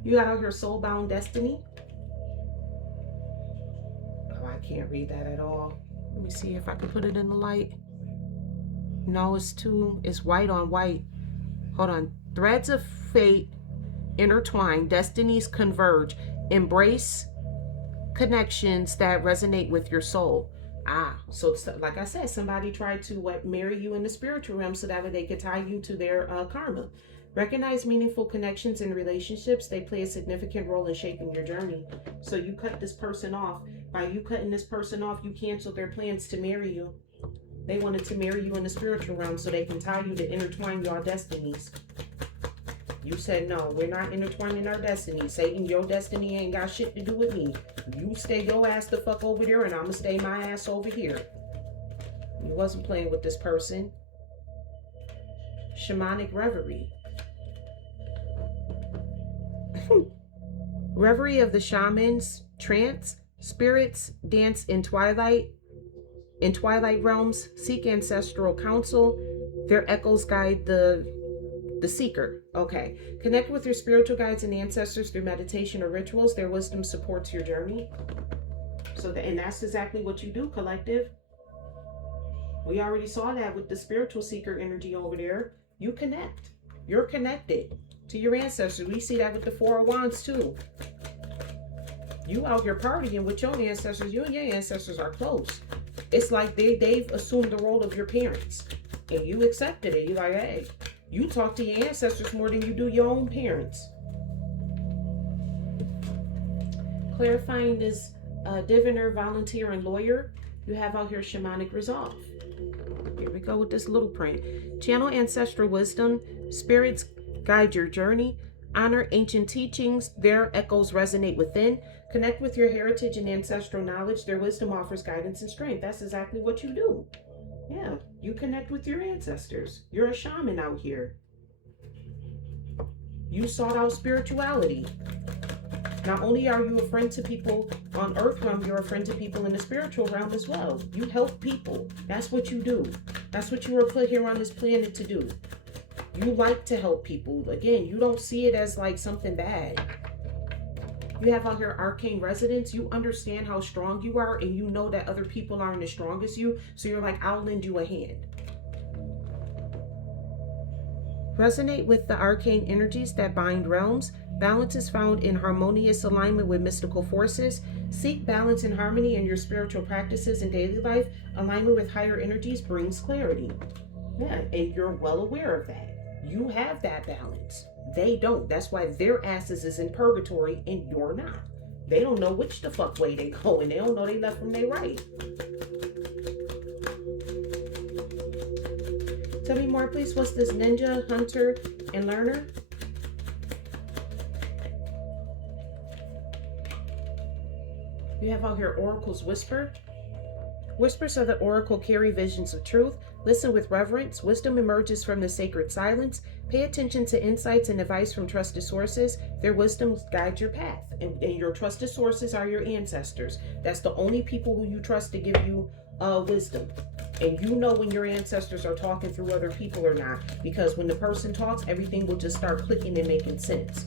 You got out here soul-bound destiny. Oh, I can't read that at all. Let me see if I can put it in the light. No, it's white on white. Hold on. Threads of fate intertwine, destinies converge. Embrace connections that resonate with your soul. So like I said, somebody tried to marry you in the spiritual realm so that way they could tie you to their karma. Recognize meaningful connections in relationships. They play a significant role in shaping your journey. So you cut this person off. By you cutting this person off, you canceled their plans to marry you. They wanted to marry you in the spiritual realm so they can tie you to intertwine your destinies. You said, no, we're not intertwining our destiny. Satan, your destiny ain't got shit to do with me. You stay your ass the fuck over there and I'm gonna stay my ass over here. You wasn't playing with this person. Shamanic reverie. Reverie of the shamans, trance, spirits dance in twilight realms, seek ancestral counsel. Their echoes guide the seeker. Okay. Connect with your spiritual guides and ancestors through meditation or rituals. Their wisdom supports your journey. And that's exactly what you do, collective. We already saw that with the spiritual seeker energy over there. You connect. You're connected to your ancestors. We see that with the Four of Wands too. You out here partying with your ancestors. You and your ancestors are close. It's like they've assumed the role of your parents. And you accepted it. You're like, hey, you talk to your ancestors more than you do your own parents. Clarifying this diviner, volunteer, and lawyer. You have out here shamanic resolve. Here we go with this little print. Channel ancestral wisdom. Spirits guide your journey. Honor ancient teachings. Their echoes resonate within. Connect with your heritage and ancestral knowledge. Their wisdom offers guidance and strength. That's exactly what you do. Yeah, you connect with your ancestors. You're a shaman out here. You sought out spirituality. Not only are you a friend to people on earth realm, you're a friend to people in the spiritual realm as well. You help people. That's what you do. That's what you were put here on this planet to do. You like to help people. Again, you don't see it as like something bad. You have out here arcane resonance. You understand how strong you are and you know that other people aren't as strong as you. So you're like, I'll lend you a hand. Resonate with the arcane energies that bind realms. Balance is found in harmonious alignment with mystical forces. Seek balance and harmony in your spiritual practices and daily life. Alignment with higher energies brings clarity. Yeah, and you're well aware of that. You have that balance. They don't. That's why their asses is in purgatory and you're not. They don't know which the fuck way they going. They don't know they left from their right. Tell me more, please. What's this? Ninja, hunter, and learner? You have out here Oracle's Whisper. Whispers of the oracle carry visions of truth. Listen with reverence. Wisdom emerges from the sacred silence. Pay attention to insights and advice from trusted sources. Their wisdom guides your path. And your trusted sources are your ancestors. That's the only people who you trust to give you wisdom. And you know when your ancestors are talking through other people or not. Because when the person talks, everything will just start clicking and making sense.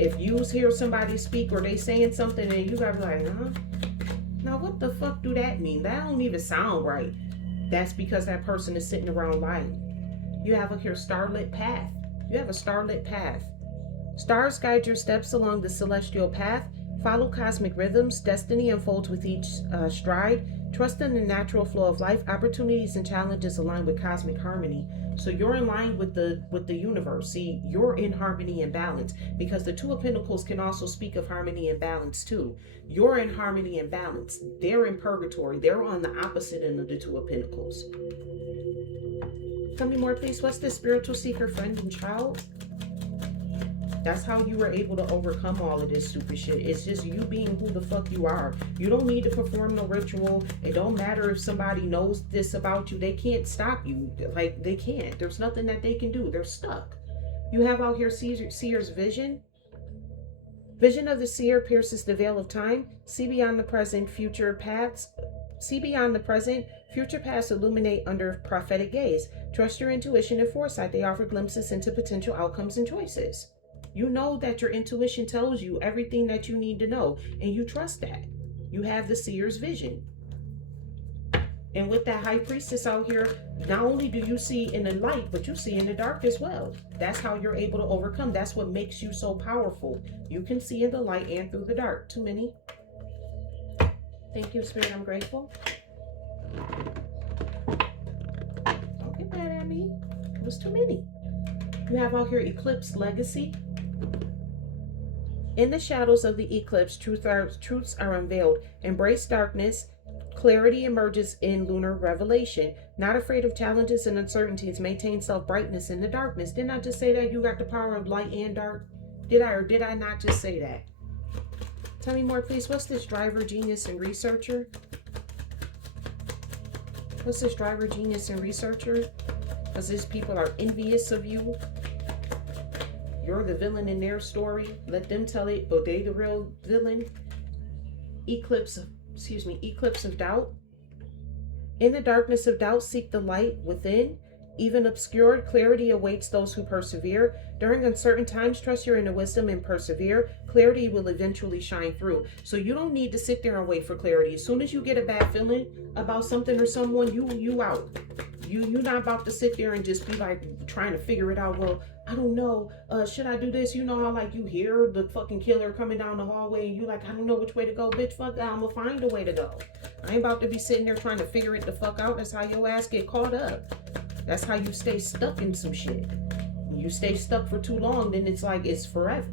If you hear somebody speak or they saying something and you gotta be like, huh? Now, what the fuck do that mean? That don't even sound right. That's because that person is sitting around lying. You have here starlit path. You have a starlit path. Stars guide your steps along the celestial path. Follow cosmic rhythms. Destiny unfolds with each stride. Trust in the natural flow of life. Opportunities and challenges align with cosmic harmony. So you're in line with the universe. See, you're in harmony and balance, because the Two of Pentacles can also speak of harmony and balance too. You're in harmony and balance. They're in purgatory. They're on the opposite end of the Two of Pentacles. Tell me more, please. What's this? Spiritual seeker, friend, and child? That's how you were able to overcome all of this stupid shit. It's just you being who the fuck you are. You don't need to perform no ritual. It don't matter if somebody knows this about you. They can't stop you. Like, they can't. There's nothing that they can do. They're stuck. You have out here seer's vision. Vision of the seer pierces the veil of time. See beyond the present, future paths. See beyond the present, future paths illuminate under prophetic gaze. Trust your intuition and foresight. They offer glimpses into potential outcomes and choices. You know that your intuition tells you everything that you need to know, and you trust that. You have the seer's vision. And with that high priestess out here, not only do you see in the light, but you see in the dark as well. That's how you're able to overcome. That's what makes you so powerful. You can see in the light and through the dark. Too many. Thank you, Spirit. I'm grateful. Don't get mad at me. It was too many. You have out here Eclipse Legacy. In the shadows of the eclipse, truths are unveiled. Embrace darkness. Clarity emerges in lunar revelation. Not afraid of challenges and uncertainties. Maintain self-brightness in the darkness. Didn't I just say that you got the power of light and dark? Did I or did I not just say that? Tell me more, please. What's this? Driver, genius, and researcher? What's this? Driver, genius, and researcher? Because these people are envious of you. You're the villain in their story. Let them tell it, but they the real villain. Eclipse of doubt. In the darkness of doubt, seek the light within. Even obscured, clarity awaits those who persevere. During uncertain times, trust your inner wisdom and persevere. Clarity will eventually shine through. So you don't need to sit there and wait for clarity. As soon as you get a bad feeling about something or someone, you out. You're not about to sit there and just be like trying to figure it out. Well, I don't know. Should I do this? You know how like you hear the fucking killer coming down the hallway and you like, I don't know which way to go. Bitch, fuck that. I'm gonna find a way to go. I ain't about to be sitting there trying to figure it the fuck out. That's how your ass get caught up. That's how you stay stuck in some shit. When you stay stuck for too long, then it's like it's forever.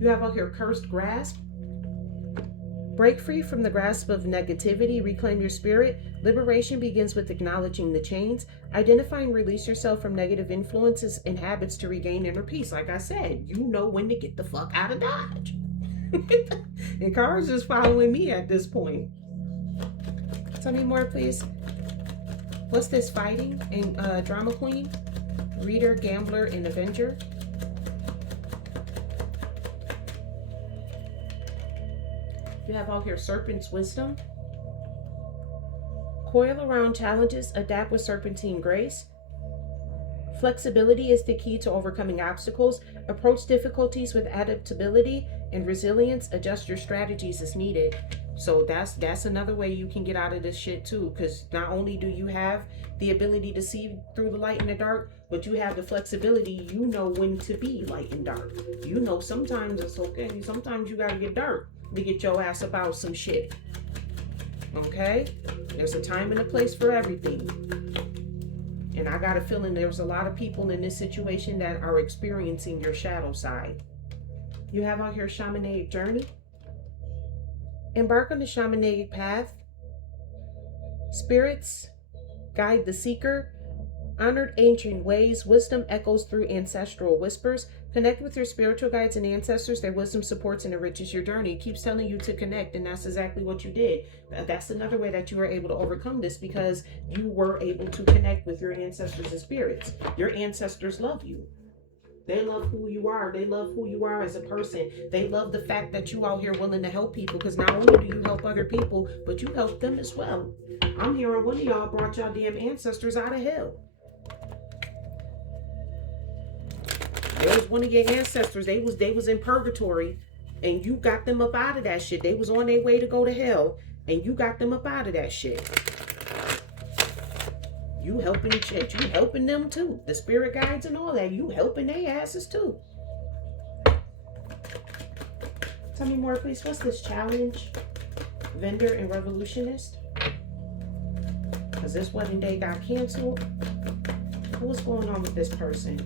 You have out here Cursed Grasp. Break free from the grasp of negativity. Reclaim your spirit. Liberation begins with acknowledging the chains. Identify and release yourself from negative influences and habits to regain inner peace. Like I said, you know when to get the fuck out of Dodge. And Kara's just following me at this point. Tell me more, please. What's this? Fighting and drama queen? Reader, gambler, and avenger. You have out here Serpent's Wisdom. Coil around challenges, adapt with serpentine grace. Flexibility is the key to overcoming obstacles. Approach difficulties with adaptability and resilience. Adjust your strategies as needed. So that's another way you can get out of this shit too, because not only do you have the ability to see through the light and the dark, but you have the flexibility. You know when to be light and dark. You know sometimes it's okay. Sometimes you gotta get dark to get your ass about some shit. Okay? There's a time and a place for everything. And I got a feeling there's a lot of people in this situation that are experiencing your shadow side. You have out here Shamanic Journey. Embark on the shamanic path. Spirits guide the seeker. Honored ancient ways, wisdom echoes through ancestral whispers. Connect with your spiritual guides and ancestors. Their wisdom supports and enriches your journey. It keeps telling you to connect, and that's exactly what you did. That's another way that you were able to overcome this, because you were able to connect with your ancestors and spirits. Your ancestors love you. They love who you are. They love who you are as a person. They love the fact that you out here willing to help people, because not only do you help other people, but you help them as well. I'm hearing one of y'all brought y'all damn ancestors out of hell. There was one of your ancestors, they was in purgatory, and you got them up out of that shit. They was on their way to go to hell, and you got them up out of that shit. You helping them too. The spirit guides and all that, you helping their asses too. Tell me more, please. What's this challenge? Vendor and revolutionist? Because this wedding day got canceled. What's going on with this person?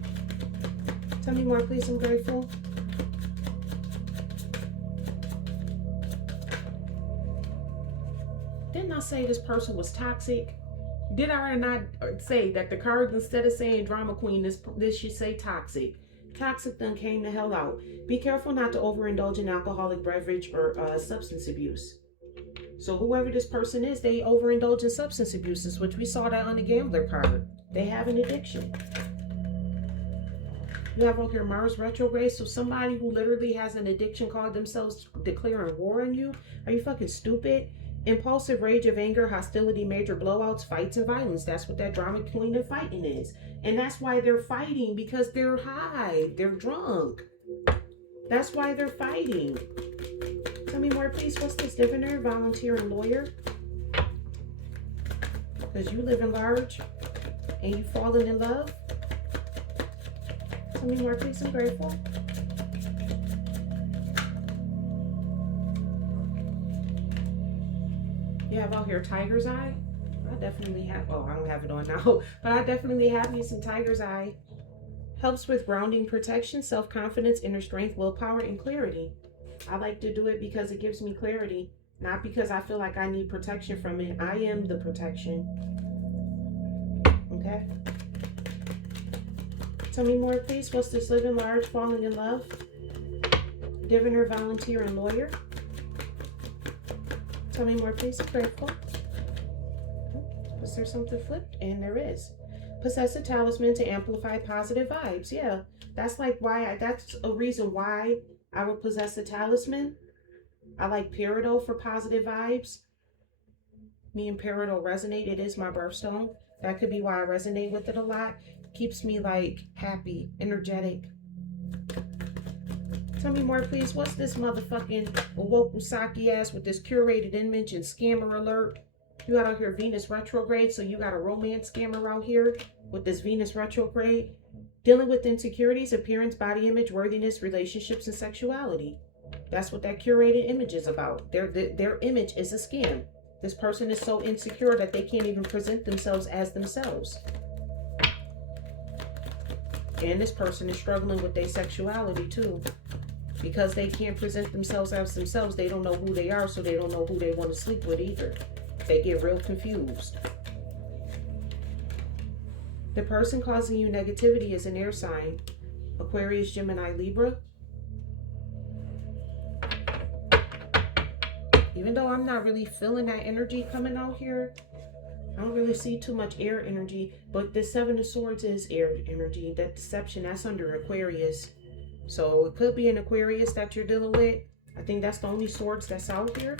Tell me more, please. I'm grateful. Didn't I say this person was toxic? Did I not say that the cards, instead of saying drama queen, this should say toxic? Toxic then came the hell out. Be careful not to overindulge in alcoholic beverage or substance abuse. So whoever this person is, they overindulge in substance abuses, which we saw that on the gambler card. They have an addiction. You have on here Mars retrograde, so somebody who literally has an addiction called themselves declaring war on you. Are you fucking stupid? Impulsive rage of anger, hostility, major blowouts, fights, and violence. That's what that drama queen of fighting is. And that's why they're fighting, because they're high. They're drunk. That's why they're fighting. Tell me more, please. What's this? Diviner, volunteer, and lawyer? Because you live in large and you fallen in love. Tell me more, please. I'm grateful. You have out here tiger's eye. I definitely have, oh, I don't have it on now, but I definitely have me some tiger's eye. Helps with grounding, protection, self-confidence, inner strength, willpower, and clarity. I like to do it because it gives me clarity, not because I feel like I need protection from it. I am the protection. Okay. Tell me more, please. What's this? Living large, falling in love. Diviner, volunteer, and lawyer. Tell me more, please. I'm grateful. Was there something flipped? And there is. Possess a talisman to amplify positive vibes. Yeah, that's like why. That's a reason why I would possess a talisman. I like Peridot for positive vibes. Me and Peridot resonate. It is my birthstone. That could be why I resonate with it a lot. Keeps me like happy, energetic. Tell me more, please. What's this motherfucking Owokusaki ass with this curated image and scammer alert? You got out here Venus retrograde, so you got a romance scammer out here with this Venus retrograde. Dealing with insecurities, appearance, body image, worthiness, relationships, and sexuality. That's what that curated image is about. Their image is a scam. This person is so insecure that they can't even present themselves as themselves. And this person is struggling with their sexuality too. Because they can't present themselves as themselves, they don't know who they are, so they don't know who they want to sleep with either. They get real confused. The person causing you negativity is an air sign. Aquarius, Gemini, Libra. Even though I'm not really feeling that energy coming out here, I don't really see too much air energy, but the Seven of Swords is air energy. That deception, that's under Aquarius. So it could be an Aquarius that you're dealing with. I think that's the only swords that's out here.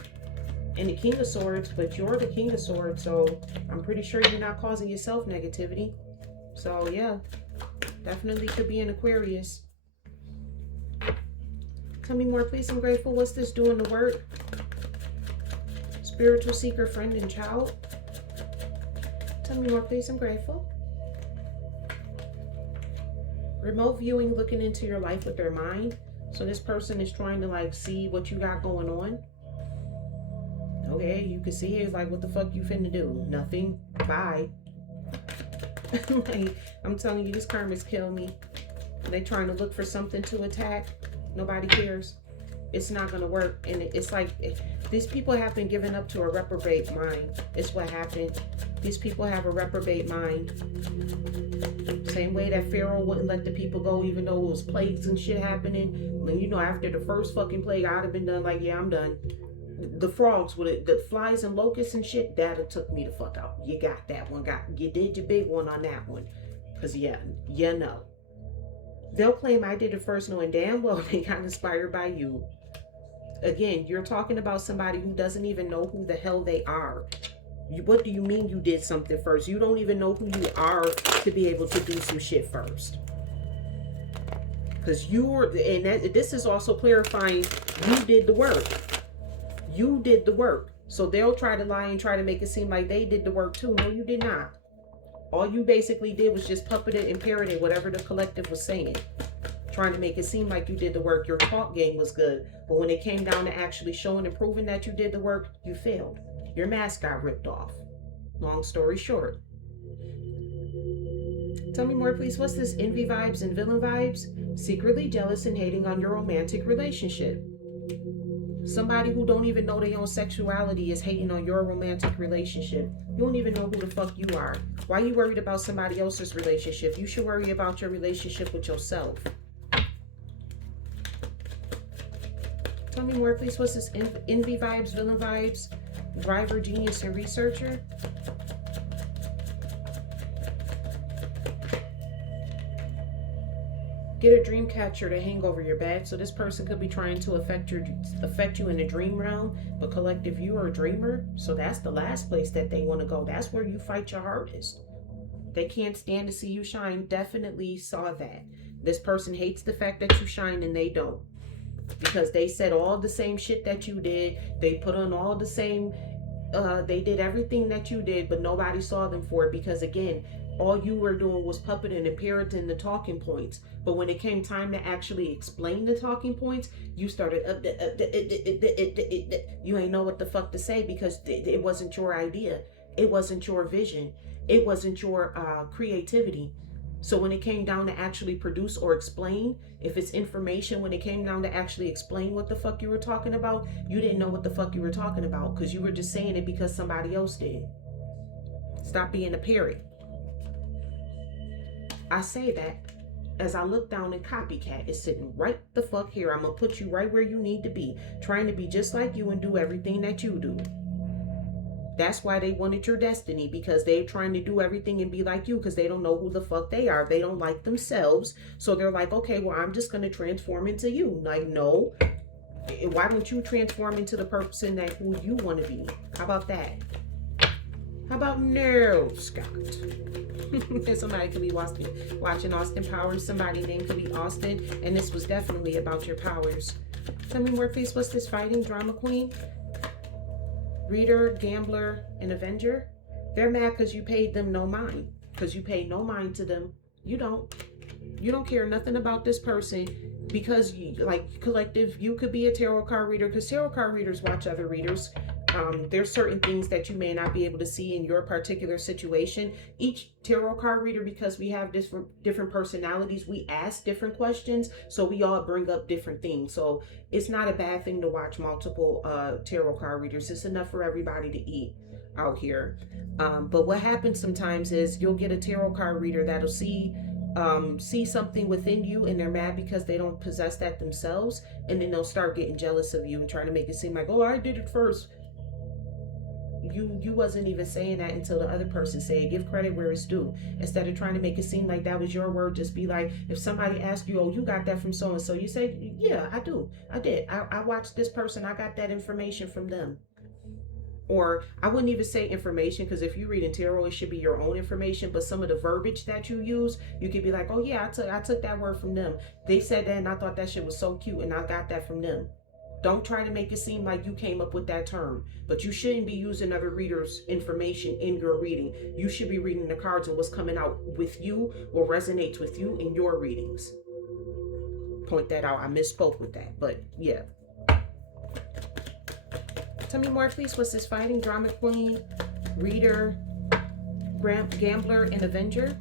And the King of Swords, but you're the King of Swords, so I'm pretty sure you're not causing yourself negativity. So yeah, definitely could be an Aquarius. Tell me more, please. I'm grateful. What's this doing the work? Spiritual seeker, friend, and child. Tell me more, please. I'm grateful. Remote viewing, looking into your life with their mind. So this person is trying to like see what you got going on. Okay, you can see it's like, what the fuck you finna do? Nothing. Bye. Like, I'm telling you, this karma's killing me. They trying to look for something to attack. Nobody cares. It's not going to work. And it's like, these people have been given up to a reprobate mind. It's what happened. These people have a reprobate mind. Same way that Pharaoh wouldn't let the people go, even though it was plagues and shit happening. When, you know, after the first fucking plague, I'd have been done like, yeah, I'm done. The frogs with it, the flies and locusts and shit, that'll took me the fuck out. You got that one. You did your big one on that one. Because, yeah, you know. They'll claim I did it first, knowing damn well they got inspired by you. Again, you're talking about somebody who doesn't even know who the hell they are. What do you mean you did something first? You don't even know who you are to be able to do some shit first. Because this is also clarifying, you did the work. You did the work. So they'll try to lie and try to make it seem like they did the work too. No, you did not. All you basically did was just puppeted and parroted whatever the collective was saying. Trying to make it seem like you did the work. Your talk game was good. But when it came down to actually showing and proving that you did the work, you failed. Your mask got ripped off. Long story short. Tell me more, please. What's this? Envy vibes and villain vibes? Secretly jealous and hating on your romantic relationship. Somebody who don't even know their own sexuality is hating on your romantic relationship. You don't even know who the fuck you are. Why are you worried about somebody else's relationship? You should worry about your relationship with yourself. Tell me more, please. What's this? Envy vibes, villain vibes, driver, genius, and researcher? Get a dream catcher to hang over your bed. So this person could be trying to affect you in the dream realm, but collective, you are a dreamer. So that's the last place that they want to go. That's where you fight your hardest. They can't stand to see you shine. Definitely saw that. This person hates the fact that you shine and they don't. Because they said all the same shit that you did. They put on all the same, they did everything that you did, but nobody saw them for it. Because again, all you were doing was puppeting and parroting the talking points. But when it came time to actually explain the talking points, you started, you ain't know what the fuck to say because it wasn't your idea. It wasn't your vision. It wasn't your creativity. So when it came down to actually produce or explain, if it's information, when it came down to actually explain what the fuck you were talking about, you didn't know what the fuck you were talking about because you were just saying it because somebody else did. Stop being a parrot. I say that as I look down and Copycat is sitting right the fuck here. I'm going to put you right where you need to be, trying to be just like you and do everything that you do. That's why they wanted your destiny, because they're trying to do everything and be like you because they don't know who the fuck they are. They don't like themselves. So they're like, okay, well, I'm just going to transform into you. Like, no. Why don't you transform into the person that who you want to be? How about that? How about no, Scott? Somebody could be watching Austin Powers. Somebody's name could be Austin. And this was definitely about your powers. Tell me more, please. What's this? Fighting drama queen? Reader, gambler, and avenger? They're mad because you paid them no mind. Because you paid no mind to them. You don't care nothing about this person because, like, collective, you could be a tarot card reader because tarot card readers watch other readers. There's certain things that you may not be able to see in your particular situation. Each tarot card reader, because we have different personalities, we ask different questions, so we all bring up different things. So it's not a bad thing to watch multiple tarot card readers. It's enough for everybody to eat out here. But what happens sometimes is you'll get a tarot card reader that'll see something within you and they're mad because they don't possess that themselves, and then they'll start getting jealous of you and trying to make it seem like, oh, I did it first. You wasn't even saying that until the other person said it. Give credit where it's due. Instead of trying to make it seem like that was your word, just be like, if somebody asks you, oh, you got that from so and so, you say, yeah, I do. I did. I watched this person. I got that information from them. Or I wouldn't even say information, because if you read in tarot, it should be your own information. But some of the verbiage that you use, you could be like, oh yeah, I took that word from them. They said that and I thought that shit was so cute and I got that from them. Don't try to make it seem like you came up with that term. But you shouldn't be using other readers' information in your reading. You should be reading the cards and what's coming out with you, what resonates with you in your readings. Point that out. I misspoke with that. But yeah. Tell me more, please. What's this? Fighting drama queen, reader, gambler, and avenger?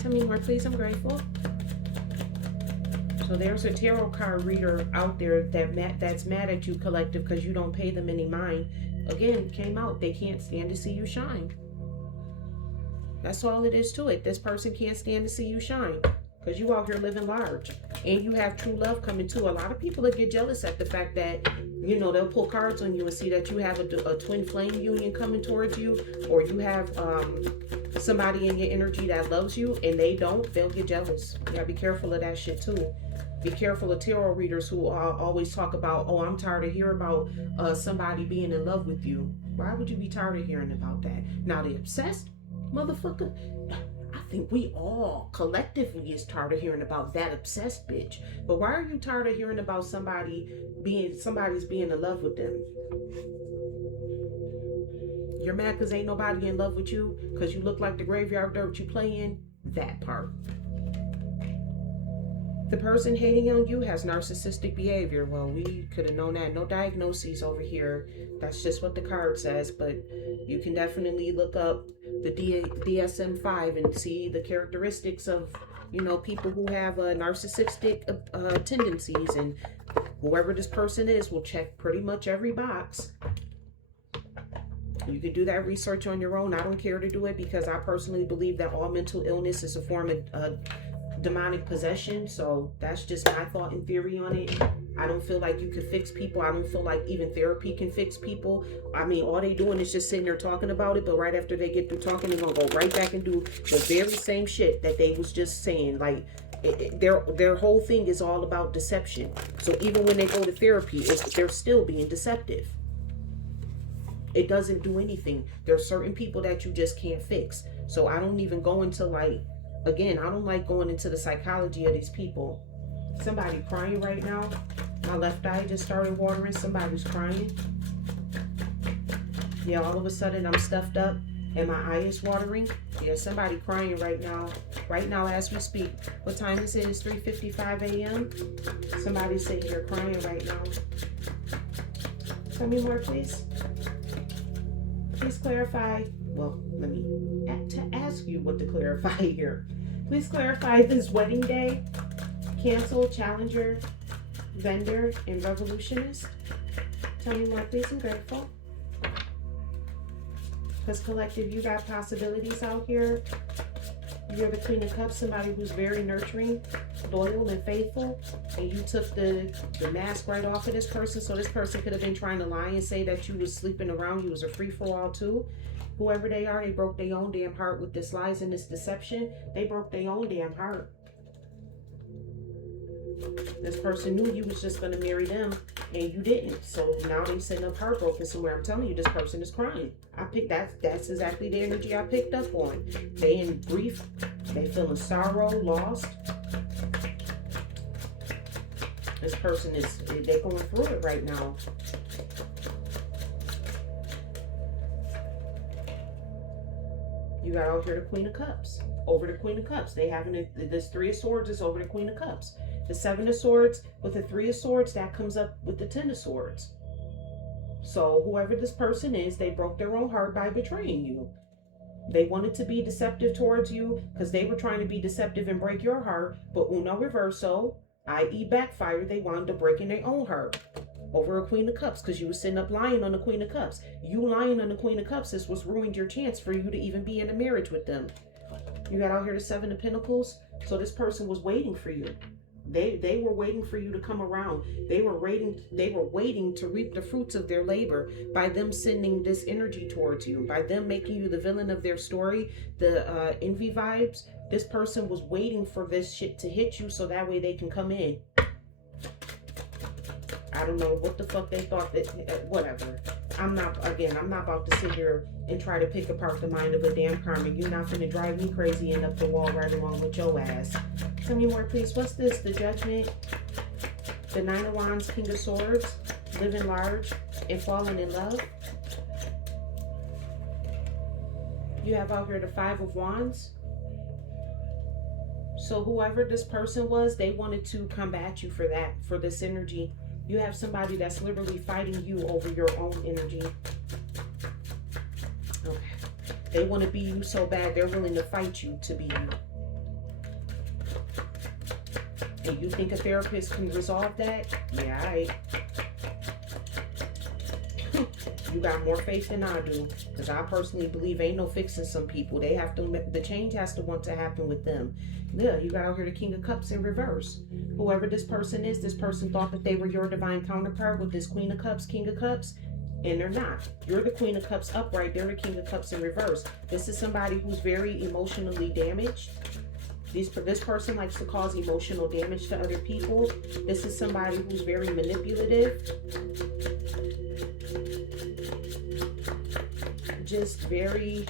Tell me more, please. I'm grateful. So there's a tarot card reader out there that's mad at you, collective, because you don't pay them any mind. Again, came out. They can't stand to see you shine. That's all it is to it. This person can't stand to see you shine because you out here living large. And you have true love coming too. A lot of people that get jealous at the fact that, you know, they'll pull cards on you and see that you have a twin flame union coming towards you, or you have somebody in your energy that loves you and they don't. They'll get jealous. You gotta be careful of that shit too. Be careful of tarot readers who always talk about, oh, I'm tired of hearing about somebody being in love with you. Why would you be tired of hearing about that? Now they obsessed, motherfucker. I think we all collectively is tired of hearing about that obsessed bitch. But why are you tired of hearing about somebody's being in love with them? You're mad because ain't nobody in love with you because you look like the graveyard dirt you play in? That part. The person hating on you has narcissistic behavior. Well, we could have known that. No diagnoses over here. That's just what the card says. But you can definitely look up the DSM-5 and see the characteristics of, you know, people who have narcissistic tendencies. And whoever this person is will check pretty much every box. You can do that research on your own. I don't care to do it because I personally believe that all mental illness is a form of demonic possession. So that's just my thought and theory on it. I don't feel like you can fix people. I don't feel like even therapy can fix people. I mean, all they doing is just sitting there talking about it, but right after they get through talking, they're gonna go right back and do the very same shit that they was just saying. Like their whole thing is all about deception. So even when they go to therapy, they're still being deceptive. It doesn't do anything. There are certain people that you just can't fix. So I don't even go into like, again, I don't like going into the psychology of these people. Somebody crying right now. My left eye just started watering. Somebody's crying. Yeah, all of a sudden I'm stuffed up and my eye is watering. Yeah, somebody crying right now. Right now as we speak. What time is it? It's 3:55 a.m. Somebody's sitting here crying right now. Tell me more, please. Please clarify. Well, let me ask you what to clarify here. Please clarify this wedding day, cancel, challenger, vendor, and revolutionist. Tell me more, please. I'm grateful. Because collective, you got possibilities out here. You're the Queen of Cups, somebody who's very nurturing, loyal, and faithful. And you took the mask right off of this person. So this person could have been trying to lie and say that you was sleeping around. You was a free-for-all too. Whoever they are, they broke their own damn heart with this lies and this deception. They broke their own damn heart. This person knew you was just going to marry them and you didn't. So now they sitting up heartbroken somewhere. I'm telling you, this person is crying. That's exactly the energy I picked up on. They in grief. They feeling sorrow, lost. This person they're going through it right now. You got out here the Queen of Cups. Over the Queen of Cups. They having this Three of Swords is over the Queen of Cups. The Seven of Swords with the Three of Swords, that comes up with the Ten of Swords. So whoever this person is, they broke their own heart by betraying you. They wanted to be deceptive towards you because they were trying to be deceptive and break your heart. But uno reverso, i.e. backfire, they wound up breaking their own heart. Over a Queen of Cups because you were sitting up lying on the Queen of Cups. You lying on the Queen of Cups is what's ruined your chance for you to even be in a marriage with them. You got out here the Seven of Pentacles. So this person was waiting for you. They were waiting for you to come around. They were waiting to reap the fruits of their labor by them sending this energy towards you, by them making you the villain of their story, the envy vibes. This person was waiting for this shit to hit you so that way they can come in. I don't know what the fuck they thought that, whatever. I'm not about to sit here and try to pick apart the mind of a damn karmic. You're not finna drive me crazy and up the wall right along with your ass. Tell me more, please. What's this? The Judgment, the Nine of Wands, King of Swords, living large and falling in love. You have out here the Five of Wands. So whoever this person was, they wanted to combat you for this energy. You have somebody that's literally fighting you over your own energy. Okay. They want to be you so bad, they're willing to fight you to be you. And you think a therapist can resolve that? Yeah, all right. You got more faith than I do, because I personally believe ain't no fixing some people. They have to, the change has to want to happen with them. Yeah, you got out here the King of Cups in reverse. Whoever this person is, this person thought that they were your divine counterpart with this Queen of Cups, King of Cups, and they're not. You're the Queen of Cups upright, they're the King of Cups in reverse. This is somebody who's very emotionally damaged. This person likes to cause emotional damage to other people. This is somebody who's very manipulative. Just very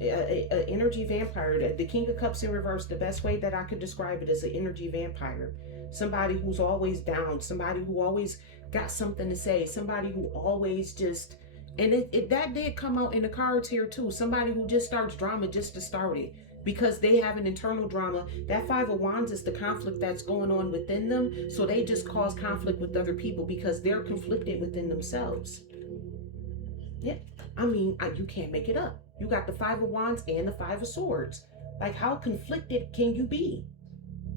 energy vampire. The King of Cups in reverse, the best way that I could describe it is an energy vampire. Somebody who's always down, somebody who always got something to say, somebody who always just, and that did come out in the cards here too. Somebody who just starts drama just to start it, because they have an internal drama. That Five of Wands is the conflict that's going on within them. So they just cause conflict with other people because they're conflicted within themselves. Yeah, I mean, you can't make it up. You got the Five of Wands and the Five of Swords. Like, how conflicted can you be?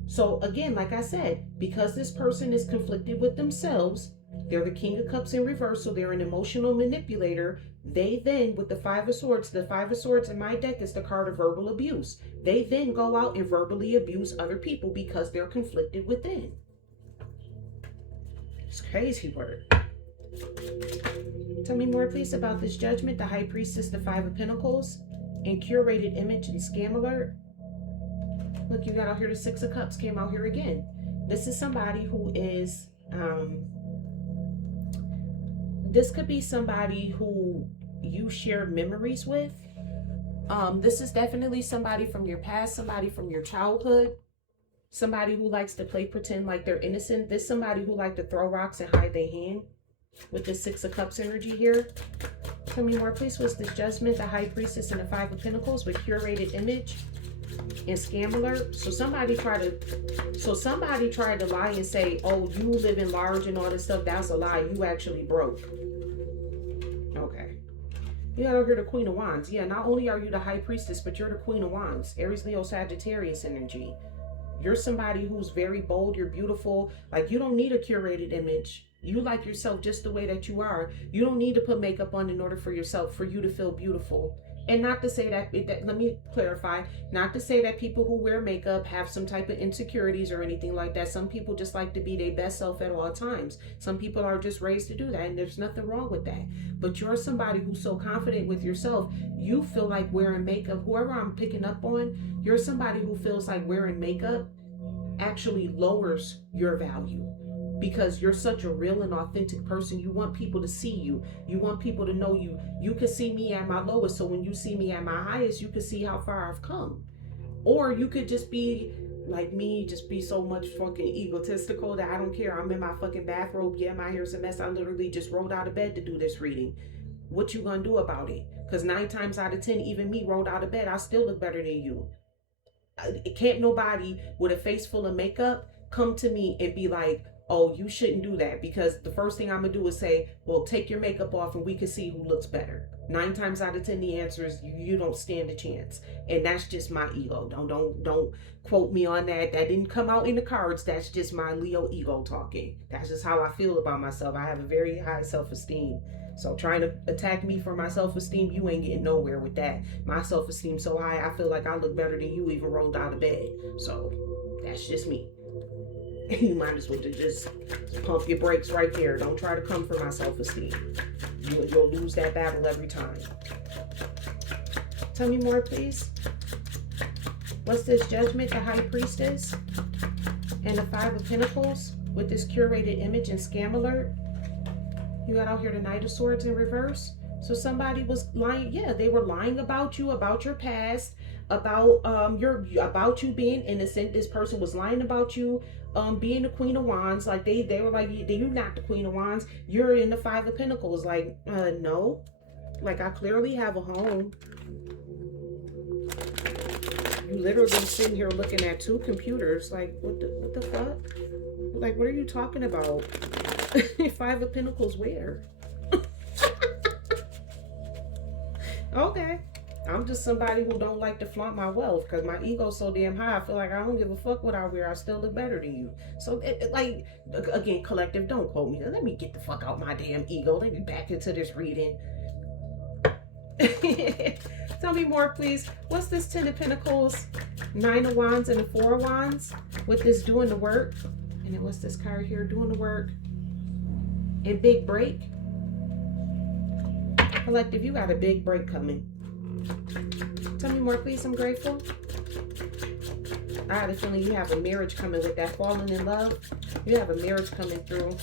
So again, like I said, because this person is conflicted with themselves, they're the King of Cups in reverse, so they're an emotional manipulator. They then, with the Five of Swords, the Five of Swords in my deck is the card of verbal abuse. They then go out and verbally abuse other people because they're conflicted within. It's crazy word. Tell me more, please, about this Judgment, the High Priestess, the Five of Pentacles, and Curated Image and Scam Alert. Look, you got out here the Six of Cups came out here again. This is somebody who is, this could be somebody who you shared memories with. This is definitely somebody from your past, somebody from your childhood, somebody who likes to play pretend like they're innocent. This somebody who likes to throw rocks and hide their hand with the Six of Cups energy here. Tell me more, please. What's this Judgment, the High Priestess, and the Five of Pentacles with Curated Image and Scam Alert? So somebody tried to lie and say, oh, you live in large and all this stuff. That's a lie. You actually broke. Okay. You got over here the Queen of Wands. Yeah, not only are you the High Priestess, but you're the Queen of Wands. Aries, Leo, Sagittarius energy. You're somebody who's very bold. You're beautiful. Like, you don't need a curated image. You like yourself just the way that you are. You don't need to put makeup on in order for you to feel beautiful. And not to say that, let me clarify, not to say that people who wear makeup have some type of insecurities or anything like that. Some people just like to be their best self at all times. Some people are just raised to do that, and there's nothing wrong with that. But you're somebody who's so confident with yourself, you feel like wearing makeup, whoever I'm picking up on, you're somebody who feels like wearing makeup actually lowers your value. Because you're such a real and authentic person. You want people to see you. You want people to know you. You can see me at my lowest, so when you see me at my highest, you can see how far I've come. Or you could just be like me, just be so much fucking egotistical that I don't care. I'm in my fucking bathrobe. Yeah, my hair's a mess. I literally just rolled out of bed to do this reading. What you gonna do about it? Because 9 times out of 10, even me rolled out of bed, I still look better than you. Can't nobody with a face full of makeup come to me and be like, oh, you shouldn't do that, because the first thing I'm gonna do is say, well, take your makeup off and we can see who looks better. 9 times out of 10, the answer is you don't stand a chance. And that's just my ego. Don't quote me on that. That didn't come out in the cards. That's just my Leo ego talking. That's just how I feel about myself. I have a very high self-esteem. So trying to attack me for my self-esteem, you ain't getting nowhere with that. My self-esteem so high, I feel like I look better than you even rolled out of bed. So that's just me. You might as well just pump your brakes right there. Don't try to come for my self-esteem. You'll lose that battle every time. Tell me more, please. What's this Judgment, the High Priestess, and the Five of Pentacles with this Curated Image and Scam Alert? You got out here the Knight of Swords in reverse. So somebody was lying. Yeah, they were lying about you, about your past, about you being innocent. This person was lying about you being the Queen of Wands. Like they were like, you're not the Queen of Wands, you're in the Five of Pentacles. Like, no, like I clearly have a home. You literally sitting here looking at 2 computers. Like, what the fuck? Like, what are you talking about? Five of Pentacles where? Okay. I'm just somebody who don't like to flaunt my wealth because my ego's so damn high. I feel like I don't give a fuck what I wear. I still look better than you. So, like, again, collective, don't quote me. Let me get the fuck out my damn ego. Let me back into this reading. Tell me more, please. What's this 10 of Pentacles, 9 of Wands, and the 4 of Wands with this doing the work? And then what's this card here? Doing the work and big break. Collective, you got a big break coming. Tell me more, please. I'm grateful. I had a feeling you have a marriage coming with that falling in love. You have a marriage coming through.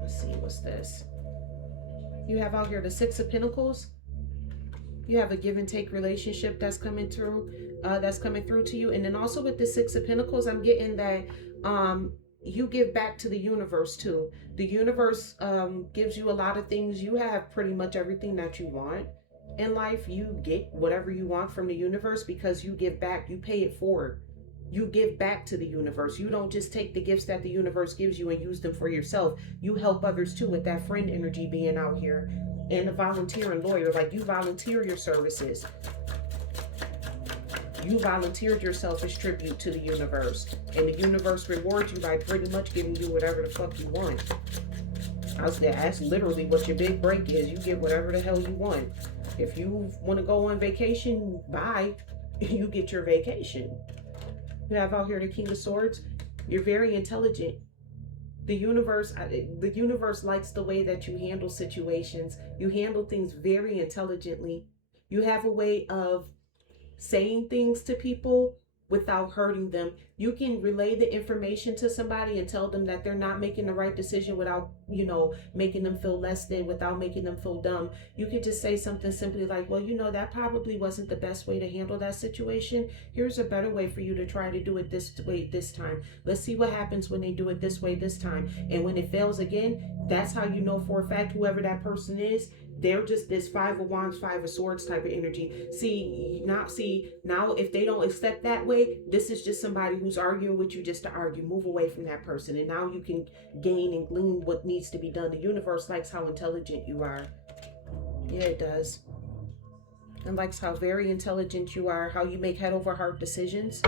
Let's see, what's this? You have out here the 6 of Pentacles. You have a give and take relationship that's coming through. That's coming through to you. And then also with the 6 of Pentacles, I'm getting that you give back to the universe too. The universe gives you a lot of things. You have pretty much everything that you want in life. You get whatever you want from the universe because you give back. You pay it forward. You give back to the universe. You don't just take the gifts that the universe gives you and use them for yourself. You help others too, with that friend energy being out here. And a volunteer and lawyer, like you volunteer your services. You volunteered yourself as tribute to the universe. And the universe rewards you by pretty much giving you whatever the fuck you want. That's literally what your big break is. You get whatever the hell you want. If you want to go on vacation, bye. You get your vacation. You have out here the King of Swords. You're very intelligent. The universe likes the way that you handle situations. You handle things very intelligently. You have a way of saying things to people without hurting them. You can relay the information to somebody and tell them that they're not making the right decision without, making them feel less than, without making them feel dumb. You could just say something simply like, well, that probably wasn't the best way to handle that situation. Here's a better way for you to try to do it this way this time. Let's see what happens when they do it this way this time. And when it fails again, that's how you know for a fact whoever that person is, they're just this 5 of Wands, 5 of Swords type of energy. Now if they don't accept that way, this is just somebody who's arguing with you just to argue. Move away from that person. And now you can gain and glean what needs to be done. The universe likes how intelligent you are. Yeah, it does. And likes how very intelligent you are, how you make head over heart decisions,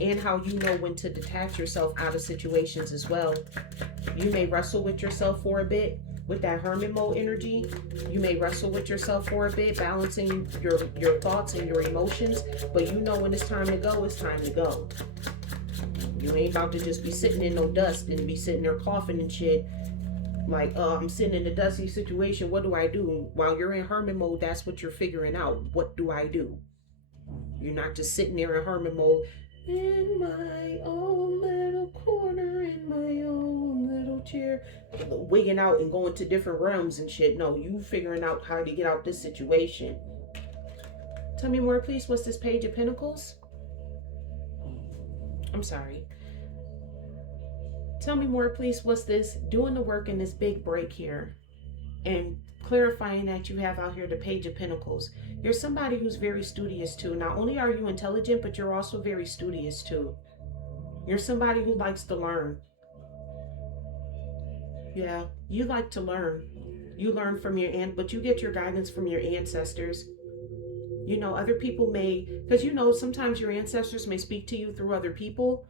and how you know when to detach yourself out of situations as well. You may wrestle with yourself for a bit. With that hermit mode energy, you may wrestle with yourself for a bit, balancing your thoughts and your emotions, but you know when it's time to go, it's time to go. You ain't about to just be sitting in no dust and be sitting there coughing and shit. Like, I'm sitting in a dusty situation, what do I do? While you're in hermit mode, that's what you're figuring out. What do I do? You're not just sitting there in hermit mode, in my own little corner, in my own little chair, wigging out and going to different realms and shit. No, you figuring out how to get out this situation. Tell me more, please. What's this Page of Pentacles? I'm sorry. Tell me more, please. What's this doing the work in this big break here? And clarifying that you have out here the Page of Pentacles. You're somebody who's very studious too. Not only are you intelligent, but you're also very studious too. You're somebody who likes to learn. Yeah, you like to learn. You learn from but you get your guidance from your ancestors. Other people may, because sometimes your ancestors may speak to you through other people,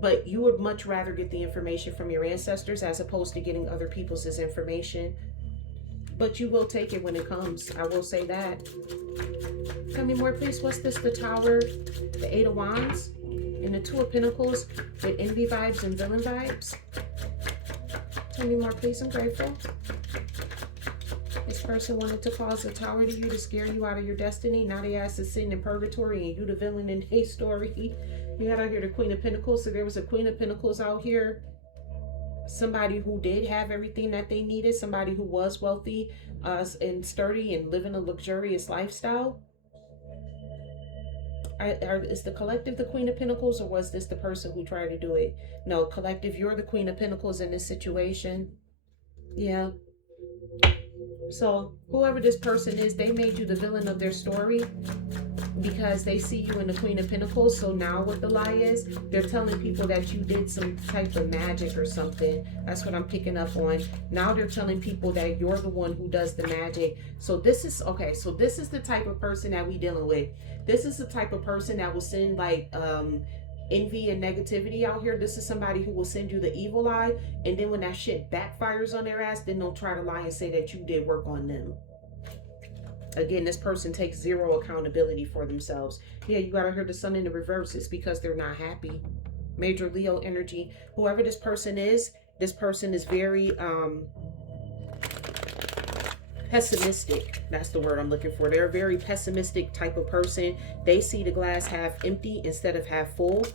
but you would much rather get the information from your ancestors as opposed to getting other people's information. But you will take it when it comes. I will say that. Tell me more, please. What's this? The Tower, the 8 of Wands, and the 2 of Pentacles with envy vibes and villain vibes. Tell me more, please. I'm grateful. This person wanted to cause a tower to you to scare you out of your destiny. Now they ass is sitting in purgatory and you the villain in a story. You had out here the Queen of Pentacles. So there was a Queen of Pentacles out here. Somebody who did have everything that they needed. Somebody who was wealthy and sturdy and living a luxurious lifestyle. Is the collective the Queen of Pentacles, or was this the person who tried to do it? No, collective, you're the Queen of Pentacles in this situation. Yeah. So whoever this person is, they made you the villain of their story. because they see you in the Queen of Pentacles. So now what the lie is, they're telling people that you did some type of magic or something. That's what I'm picking up on. Now they're telling people that you're the one who does the magic. So this is, okay, so this is the type of person that we dealing with. This is the type of person that will send like envy and negativity out here. This is somebody who will send you the evil eye, and then when that shit backfires on their ass, then they'll try to lie and say that you did work on them. Again, this person takes zero accountability for themselves. Yeah, you gotta hear the sun in the reverse. It's because they're not happy. Major Leo energy. Whoever this person is very pessimistic. That's the word I'm looking for. They're a very pessimistic type of person. They see the glass half empty instead of half full.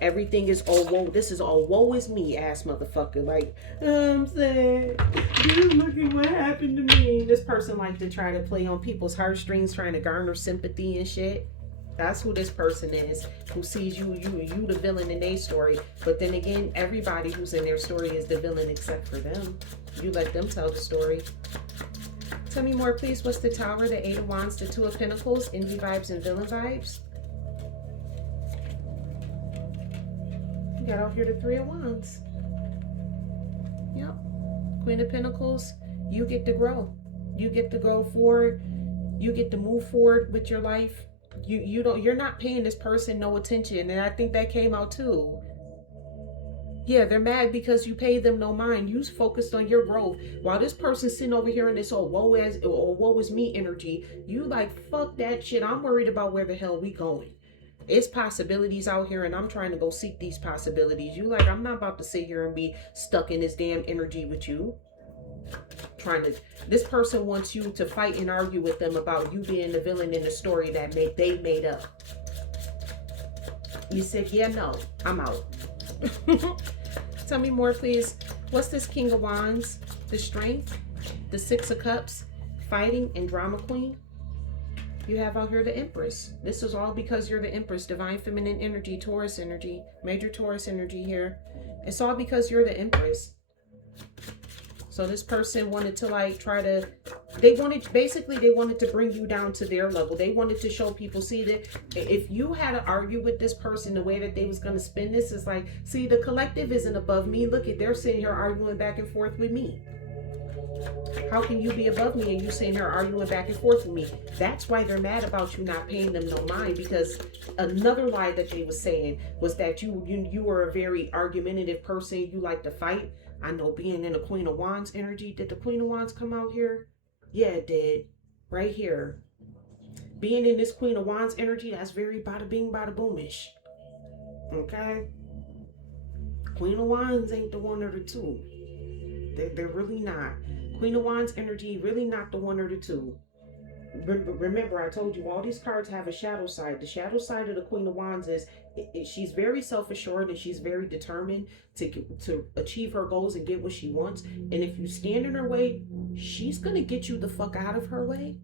Everything is, oh, whoa, this is all woe is me ass motherfucker. Like, I'm sad. Look at what happened to me. This person likes to try to play on people's heartstrings, trying to garner sympathy and shit. That's who this person is, who sees you the villain in their story. But then again, everybody who's in their story is the villain except for them. You let them tell the story. Tell me more, please. What's the Tower, the Eight of Wands, the Two of Pentacles, envy vibes and villain vibes? You got out here the Three of Wands. Yep. Queen of Pentacles. You get to grow. You get to go forward. You get to move forward with your life. You're not paying this person no attention, and I think that came out too. Yeah, they're mad because you pay them no mind. You focused on your growth. While this person's sitting over here in this woe is me energy, you like, fuck that shit. I'm worried about where the hell we going. It's possibilities out here, and I'm trying to go seek these possibilities. You like, I'm not about to sit here and be stuck in this damn energy with you. This person wants you to fight and argue with them about you being the villain in the story that they made up. You said, yeah, no, I'm out. Tell me more, please. What's this King of Wands? The Strength, the Six of Cups, fighting, and drama queen. You have out here the Empress. This is all because you're the Empress, divine feminine energy, Taurus energy, major Taurus energy here. It's all because you're the Empress. So this person wanted to like they wanted to bring you down to their level. They wanted to show people, see, that if you had to argue with this person, the way that they was going to spin this is like, see, the collective isn't above me. Look at, they're sitting here arguing back and forth with me. How can you be above me and you sitting here arguing back and forth with me? That's why they're mad about you not paying them no mind, because another lie that they was saying was that you were a very argumentative person. You like to fight. I know, being in the Queen of Wands energy. Did the Queen of Wands come out here? Yeah, it did. Right here. Being in this Queen of Wands energy, that's very bada bing, bada boomish. Okay? Queen of Wands ain't the one or the two. They're really not. Queen of Wands energy, really not the one or the two. Remember, I told you all these cards have a shadow side. The shadow side of the Queen of Wands is she's very self-assured and she's very determined to achieve her goals and get what she wants. And if you stand in her way, she's gonna get you the fuck out of her way.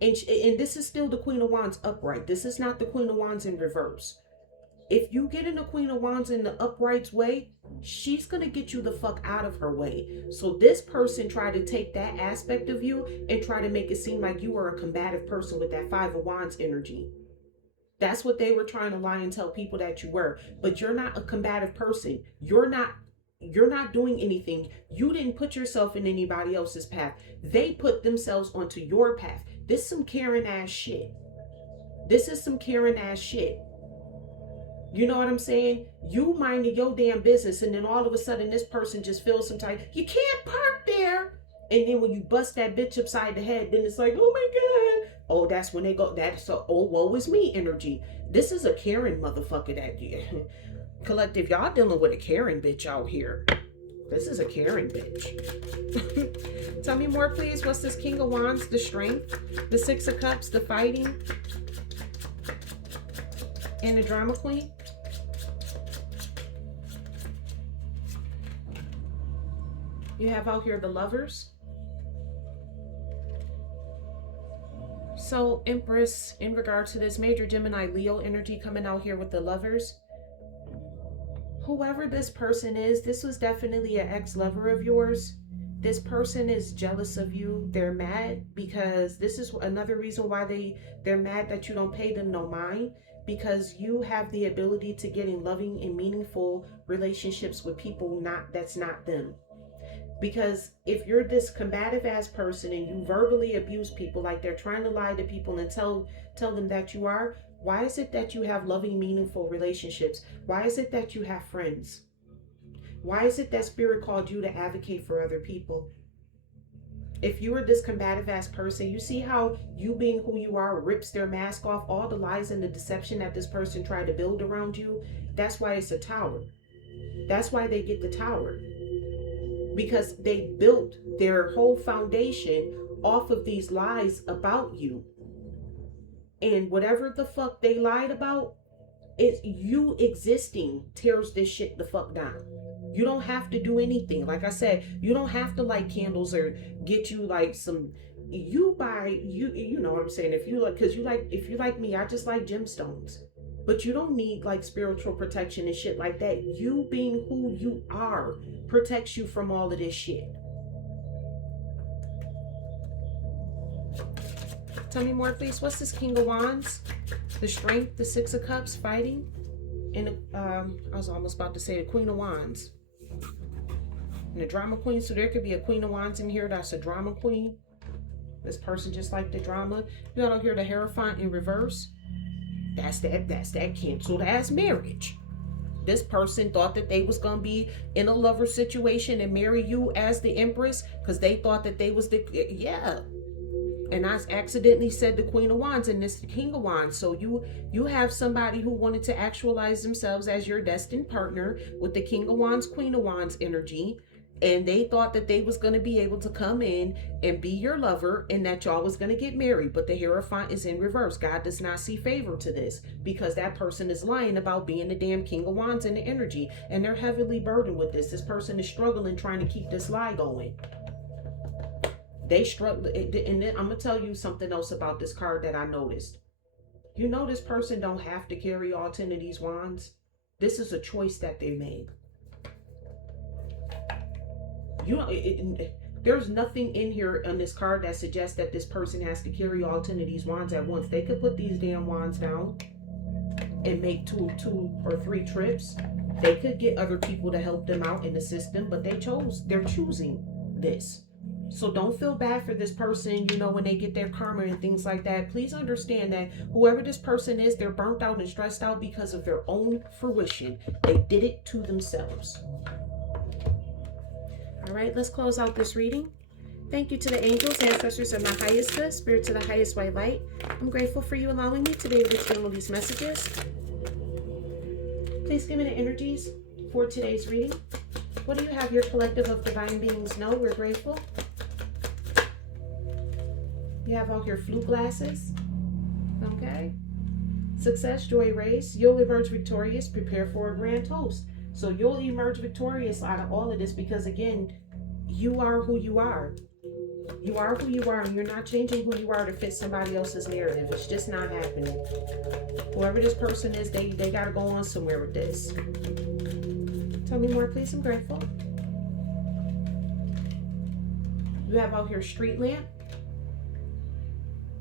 And this is still the Queen of Wands upright. This is not the Queen of Wands in reverse. If you get in the Queen of Wands in the upright way, she's going to get you the fuck out of her way. So this person tried to take that aspect of you and try to make it seem like you were a combative person with that Five of Wands energy. That's what they were trying to lie and tell people that you were. But you're not a combative person. You're not doing anything. You didn't put yourself in anybody else's path. They put themselves onto your path. This is some Karen ass shit. This is some Karen ass shit. You know what I'm saying? You minding your damn business, and then all of a sudden this person just feels some type, you can't park there. And then when you bust that bitch upside the head, then it's like, oh my God. Oh, that's when they go, that's a, oh, woe is me energy. This is a Karen motherfucker that you, collective, y'all dealing with a Karen bitch out here. This is a Karen bitch. Tell me more, please. What's this King of Wands? The Strength, the Six of Cups, the fighting, and the drama queen. You have out here the Lovers. So Empress, in regard to this major Gemini Leo energy coming out here with the Lovers, whoever this person is, this was definitely an ex-lover of yours. This person is jealous of you. They're mad because this is another reason why they're mad that you don't pay them no mind, because you have the ability to get in loving and meaningful relationships with people that's not them. Because if you're this combative ass person and you verbally abuse people, like they're trying to lie to people and tell them that you are, why is it that you have loving, meaningful relationships? Why is it that you have friends? Why is it that spirit called you to advocate for other people? If you were this combative ass person, you see how you being who you are rips their mask off, all the lies and the deception that this person tried to build around you. That's why it's a tower. That's why they get the tower. Because they built their whole foundation off of these lies about you. And whatever the fuck they lied about, it's you existing tears this shit the fuck down. You don't have to do anything. Like I said, you don't have to light candles or get you like some, you know what I'm saying? If you like, because if you like me, I just like gemstones. But you don't need like spiritual protection and shit like that. You being who you are protects you from all of this shit. Tell me more, please. What's this King of Wands? The Strength, the Six of Cups, fighting. And I was almost about to say the Queen of Wands. And the Drama Queen. So there could be a Queen of Wands in here that's a drama queen. This person just like the drama. You got out here the Hierophant in reverse. That's that canceled ass marriage. This person thought that they was gonna be in a lover situation and marry you as the Empress because they thought that they was yeah. And I accidentally said the Queen of Wands and this the King of Wands. So you have somebody who wanted to actualize themselves as your destined partner with the King of Wands, Queen of Wands energy. And they thought that they was going to be able to come in and be your lover and that y'all was going to get married. But the Hierophant is in reverse. God does not see favor to this because that person is lying about being the damn King of Wands in the energy. And they're heavily burdened with this. This person is struggling trying to keep this lie going. They struggle. And then I'm going to tell you something else about this card that I noticed. You know this person don't have to carry all 10 of these wands. This is a choice that they made. You know, there's nothing in here on this card that suggests that this person has to carry all 10 of these wands at once. They could put these damn wands down and make two or three trips. They could get other people to help them out in the system, but they're choosing this. So don't feel bad for this person, you know, when they get their karma and things like that. Please understand that whoever this person is, they're burnt out and stressed out because of their own fruition. They did it to themselves. All right, let's close out this reading. Thank you to the angels, ancestors, and my highest good, spirit to the highest white light. I'm grateful for you allowing me to be able to channel these messages. Please give me the energies for today's reading. What do you have your collective of divine beings know? We're grateful. You have all your flute glasses. Okay. Success, joy, race. You'll emerge victorious. Prepare for a grand toast. So you'll emerge victorious out of all of this because, again, you are who you are. You are who you are, and you're not changing who you are to fit somebody else's narrative. It's just not happening. Whoever this person is, they got to go on somewhere with this. Tell me more, please. I'm grateful. You have out here street lamp.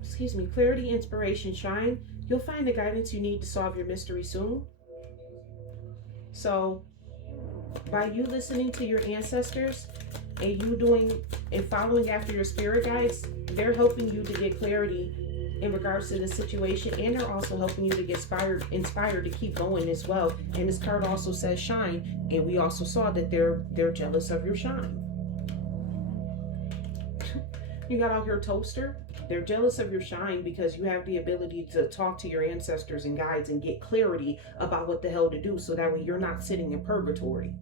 Excuse me. Clarity, inspiration, shine. You'll find the guidance you need to solve your mystery soon. So by you listening to your ancestors and you doing and following after your spirit guides, they're helping you to get clarity in regards to the situation, and they're also helping you to get inspired to keep going as well. And this card also says shine, and we also saw that they're jealous of your shine. You got out here toaster. They're jealous of your shine because you have the ability to talk to your ancestors and guides and get clarity about what the hell to do, so that way you're not sitting in purgatory.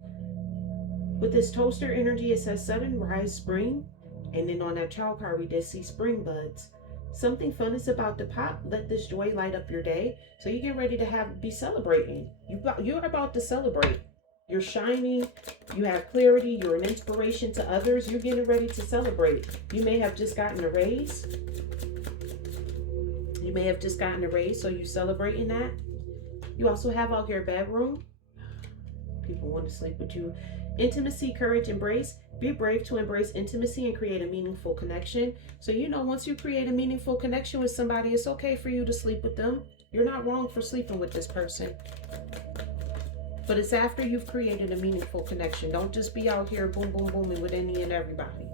With this toaster energy, it says sudden rise spring. And then on that child card, we did see spring buds. Something fun is about to pop. Let this joy light up your day. So you get ready to be celebrating. You're about to celebrate. You're shining, you have clarity, you're an inspiration to others, you're getting ready to celebrate. You may have just gotten a raise. So you're celebrating that. You also have out here bedroom. People want to sleep with you. Intimacy, courage, embrace. Be brave to embrace intimacy and create a meaningful connection. So, once you create a meaningful connection with somebody, it's okay for you to sleep with them. You're not wrong for sleeping with this person. But it's after you've created a meaningful connection. Don't just be out here boom, boom, booming with any and everybody.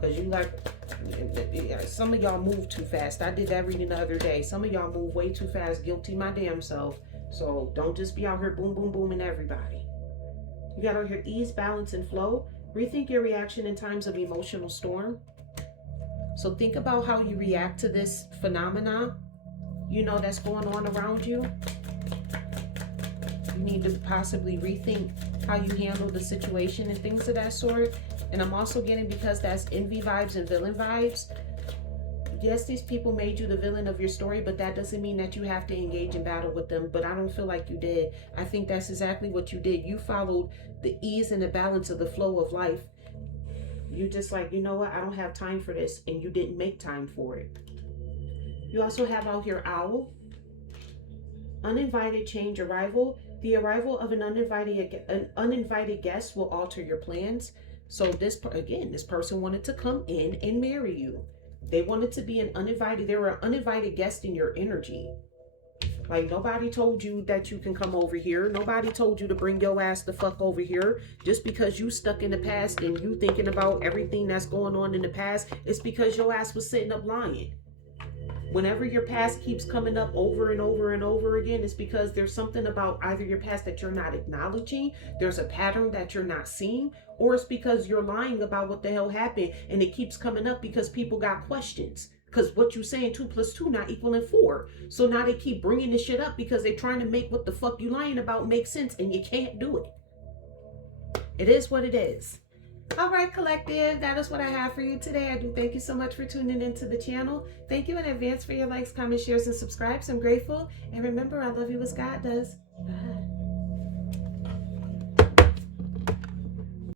Because some of y'all move too fast. I did that reading the other day. Some of y'all move way too fast. Guilty my damn self. So don't just be out here boom, boom, booming everybody. You got out here ease, balance, and flow. Rethink your reaction in times of emotional storm. So think about how you react to this phenomena, that's going on around you. You need to possibly rethink how you handle the situation and things of that sort. And I'm also getting, because that's envy vibes and villain vibes. Yes, these people made you the villain of your story, but that doesn't mean that you have to engage in battle with them. But I don't feel like you did. I think that's exactly what you did. You followed the ease and the balance of the flow of life. You just like, you know what? I don't have time for this. And you didn't make time for it. You also have out here Owl. Uninvited change arrival. The arrival of an uninvited guest will alter your plans. So this person wanted to come in and marry you. They wanted to be they were an uninvited guest in your energy. Like, nobody told you that you can come over here. Nobody told you to bring your ass the fuck over here. Just because you stuck in the past and you thinking about everything that's going on in the past, it's because your ass was sitting up lying. Whenever your past keeps coming up over and over and over again, it's because there's something about either your past that you're not acknowledging, there's a pattern that you're not seeing, or it's because you're lying about what the hell happened and it keeps coming up because people got questions. Because what you saying 2 + 2 not equaling 4. So now they keep bringing this shit up because they're trying to make what the fuck you lying about make sense, and you can't do it. It is what it is. All right, collective, that is what I have for you today. I do thank you so much for tuning into the channel. Thank you in advance for your likes, comments, shares, and subscribes. I'm grateful. And remember, I love you as God does. Bye.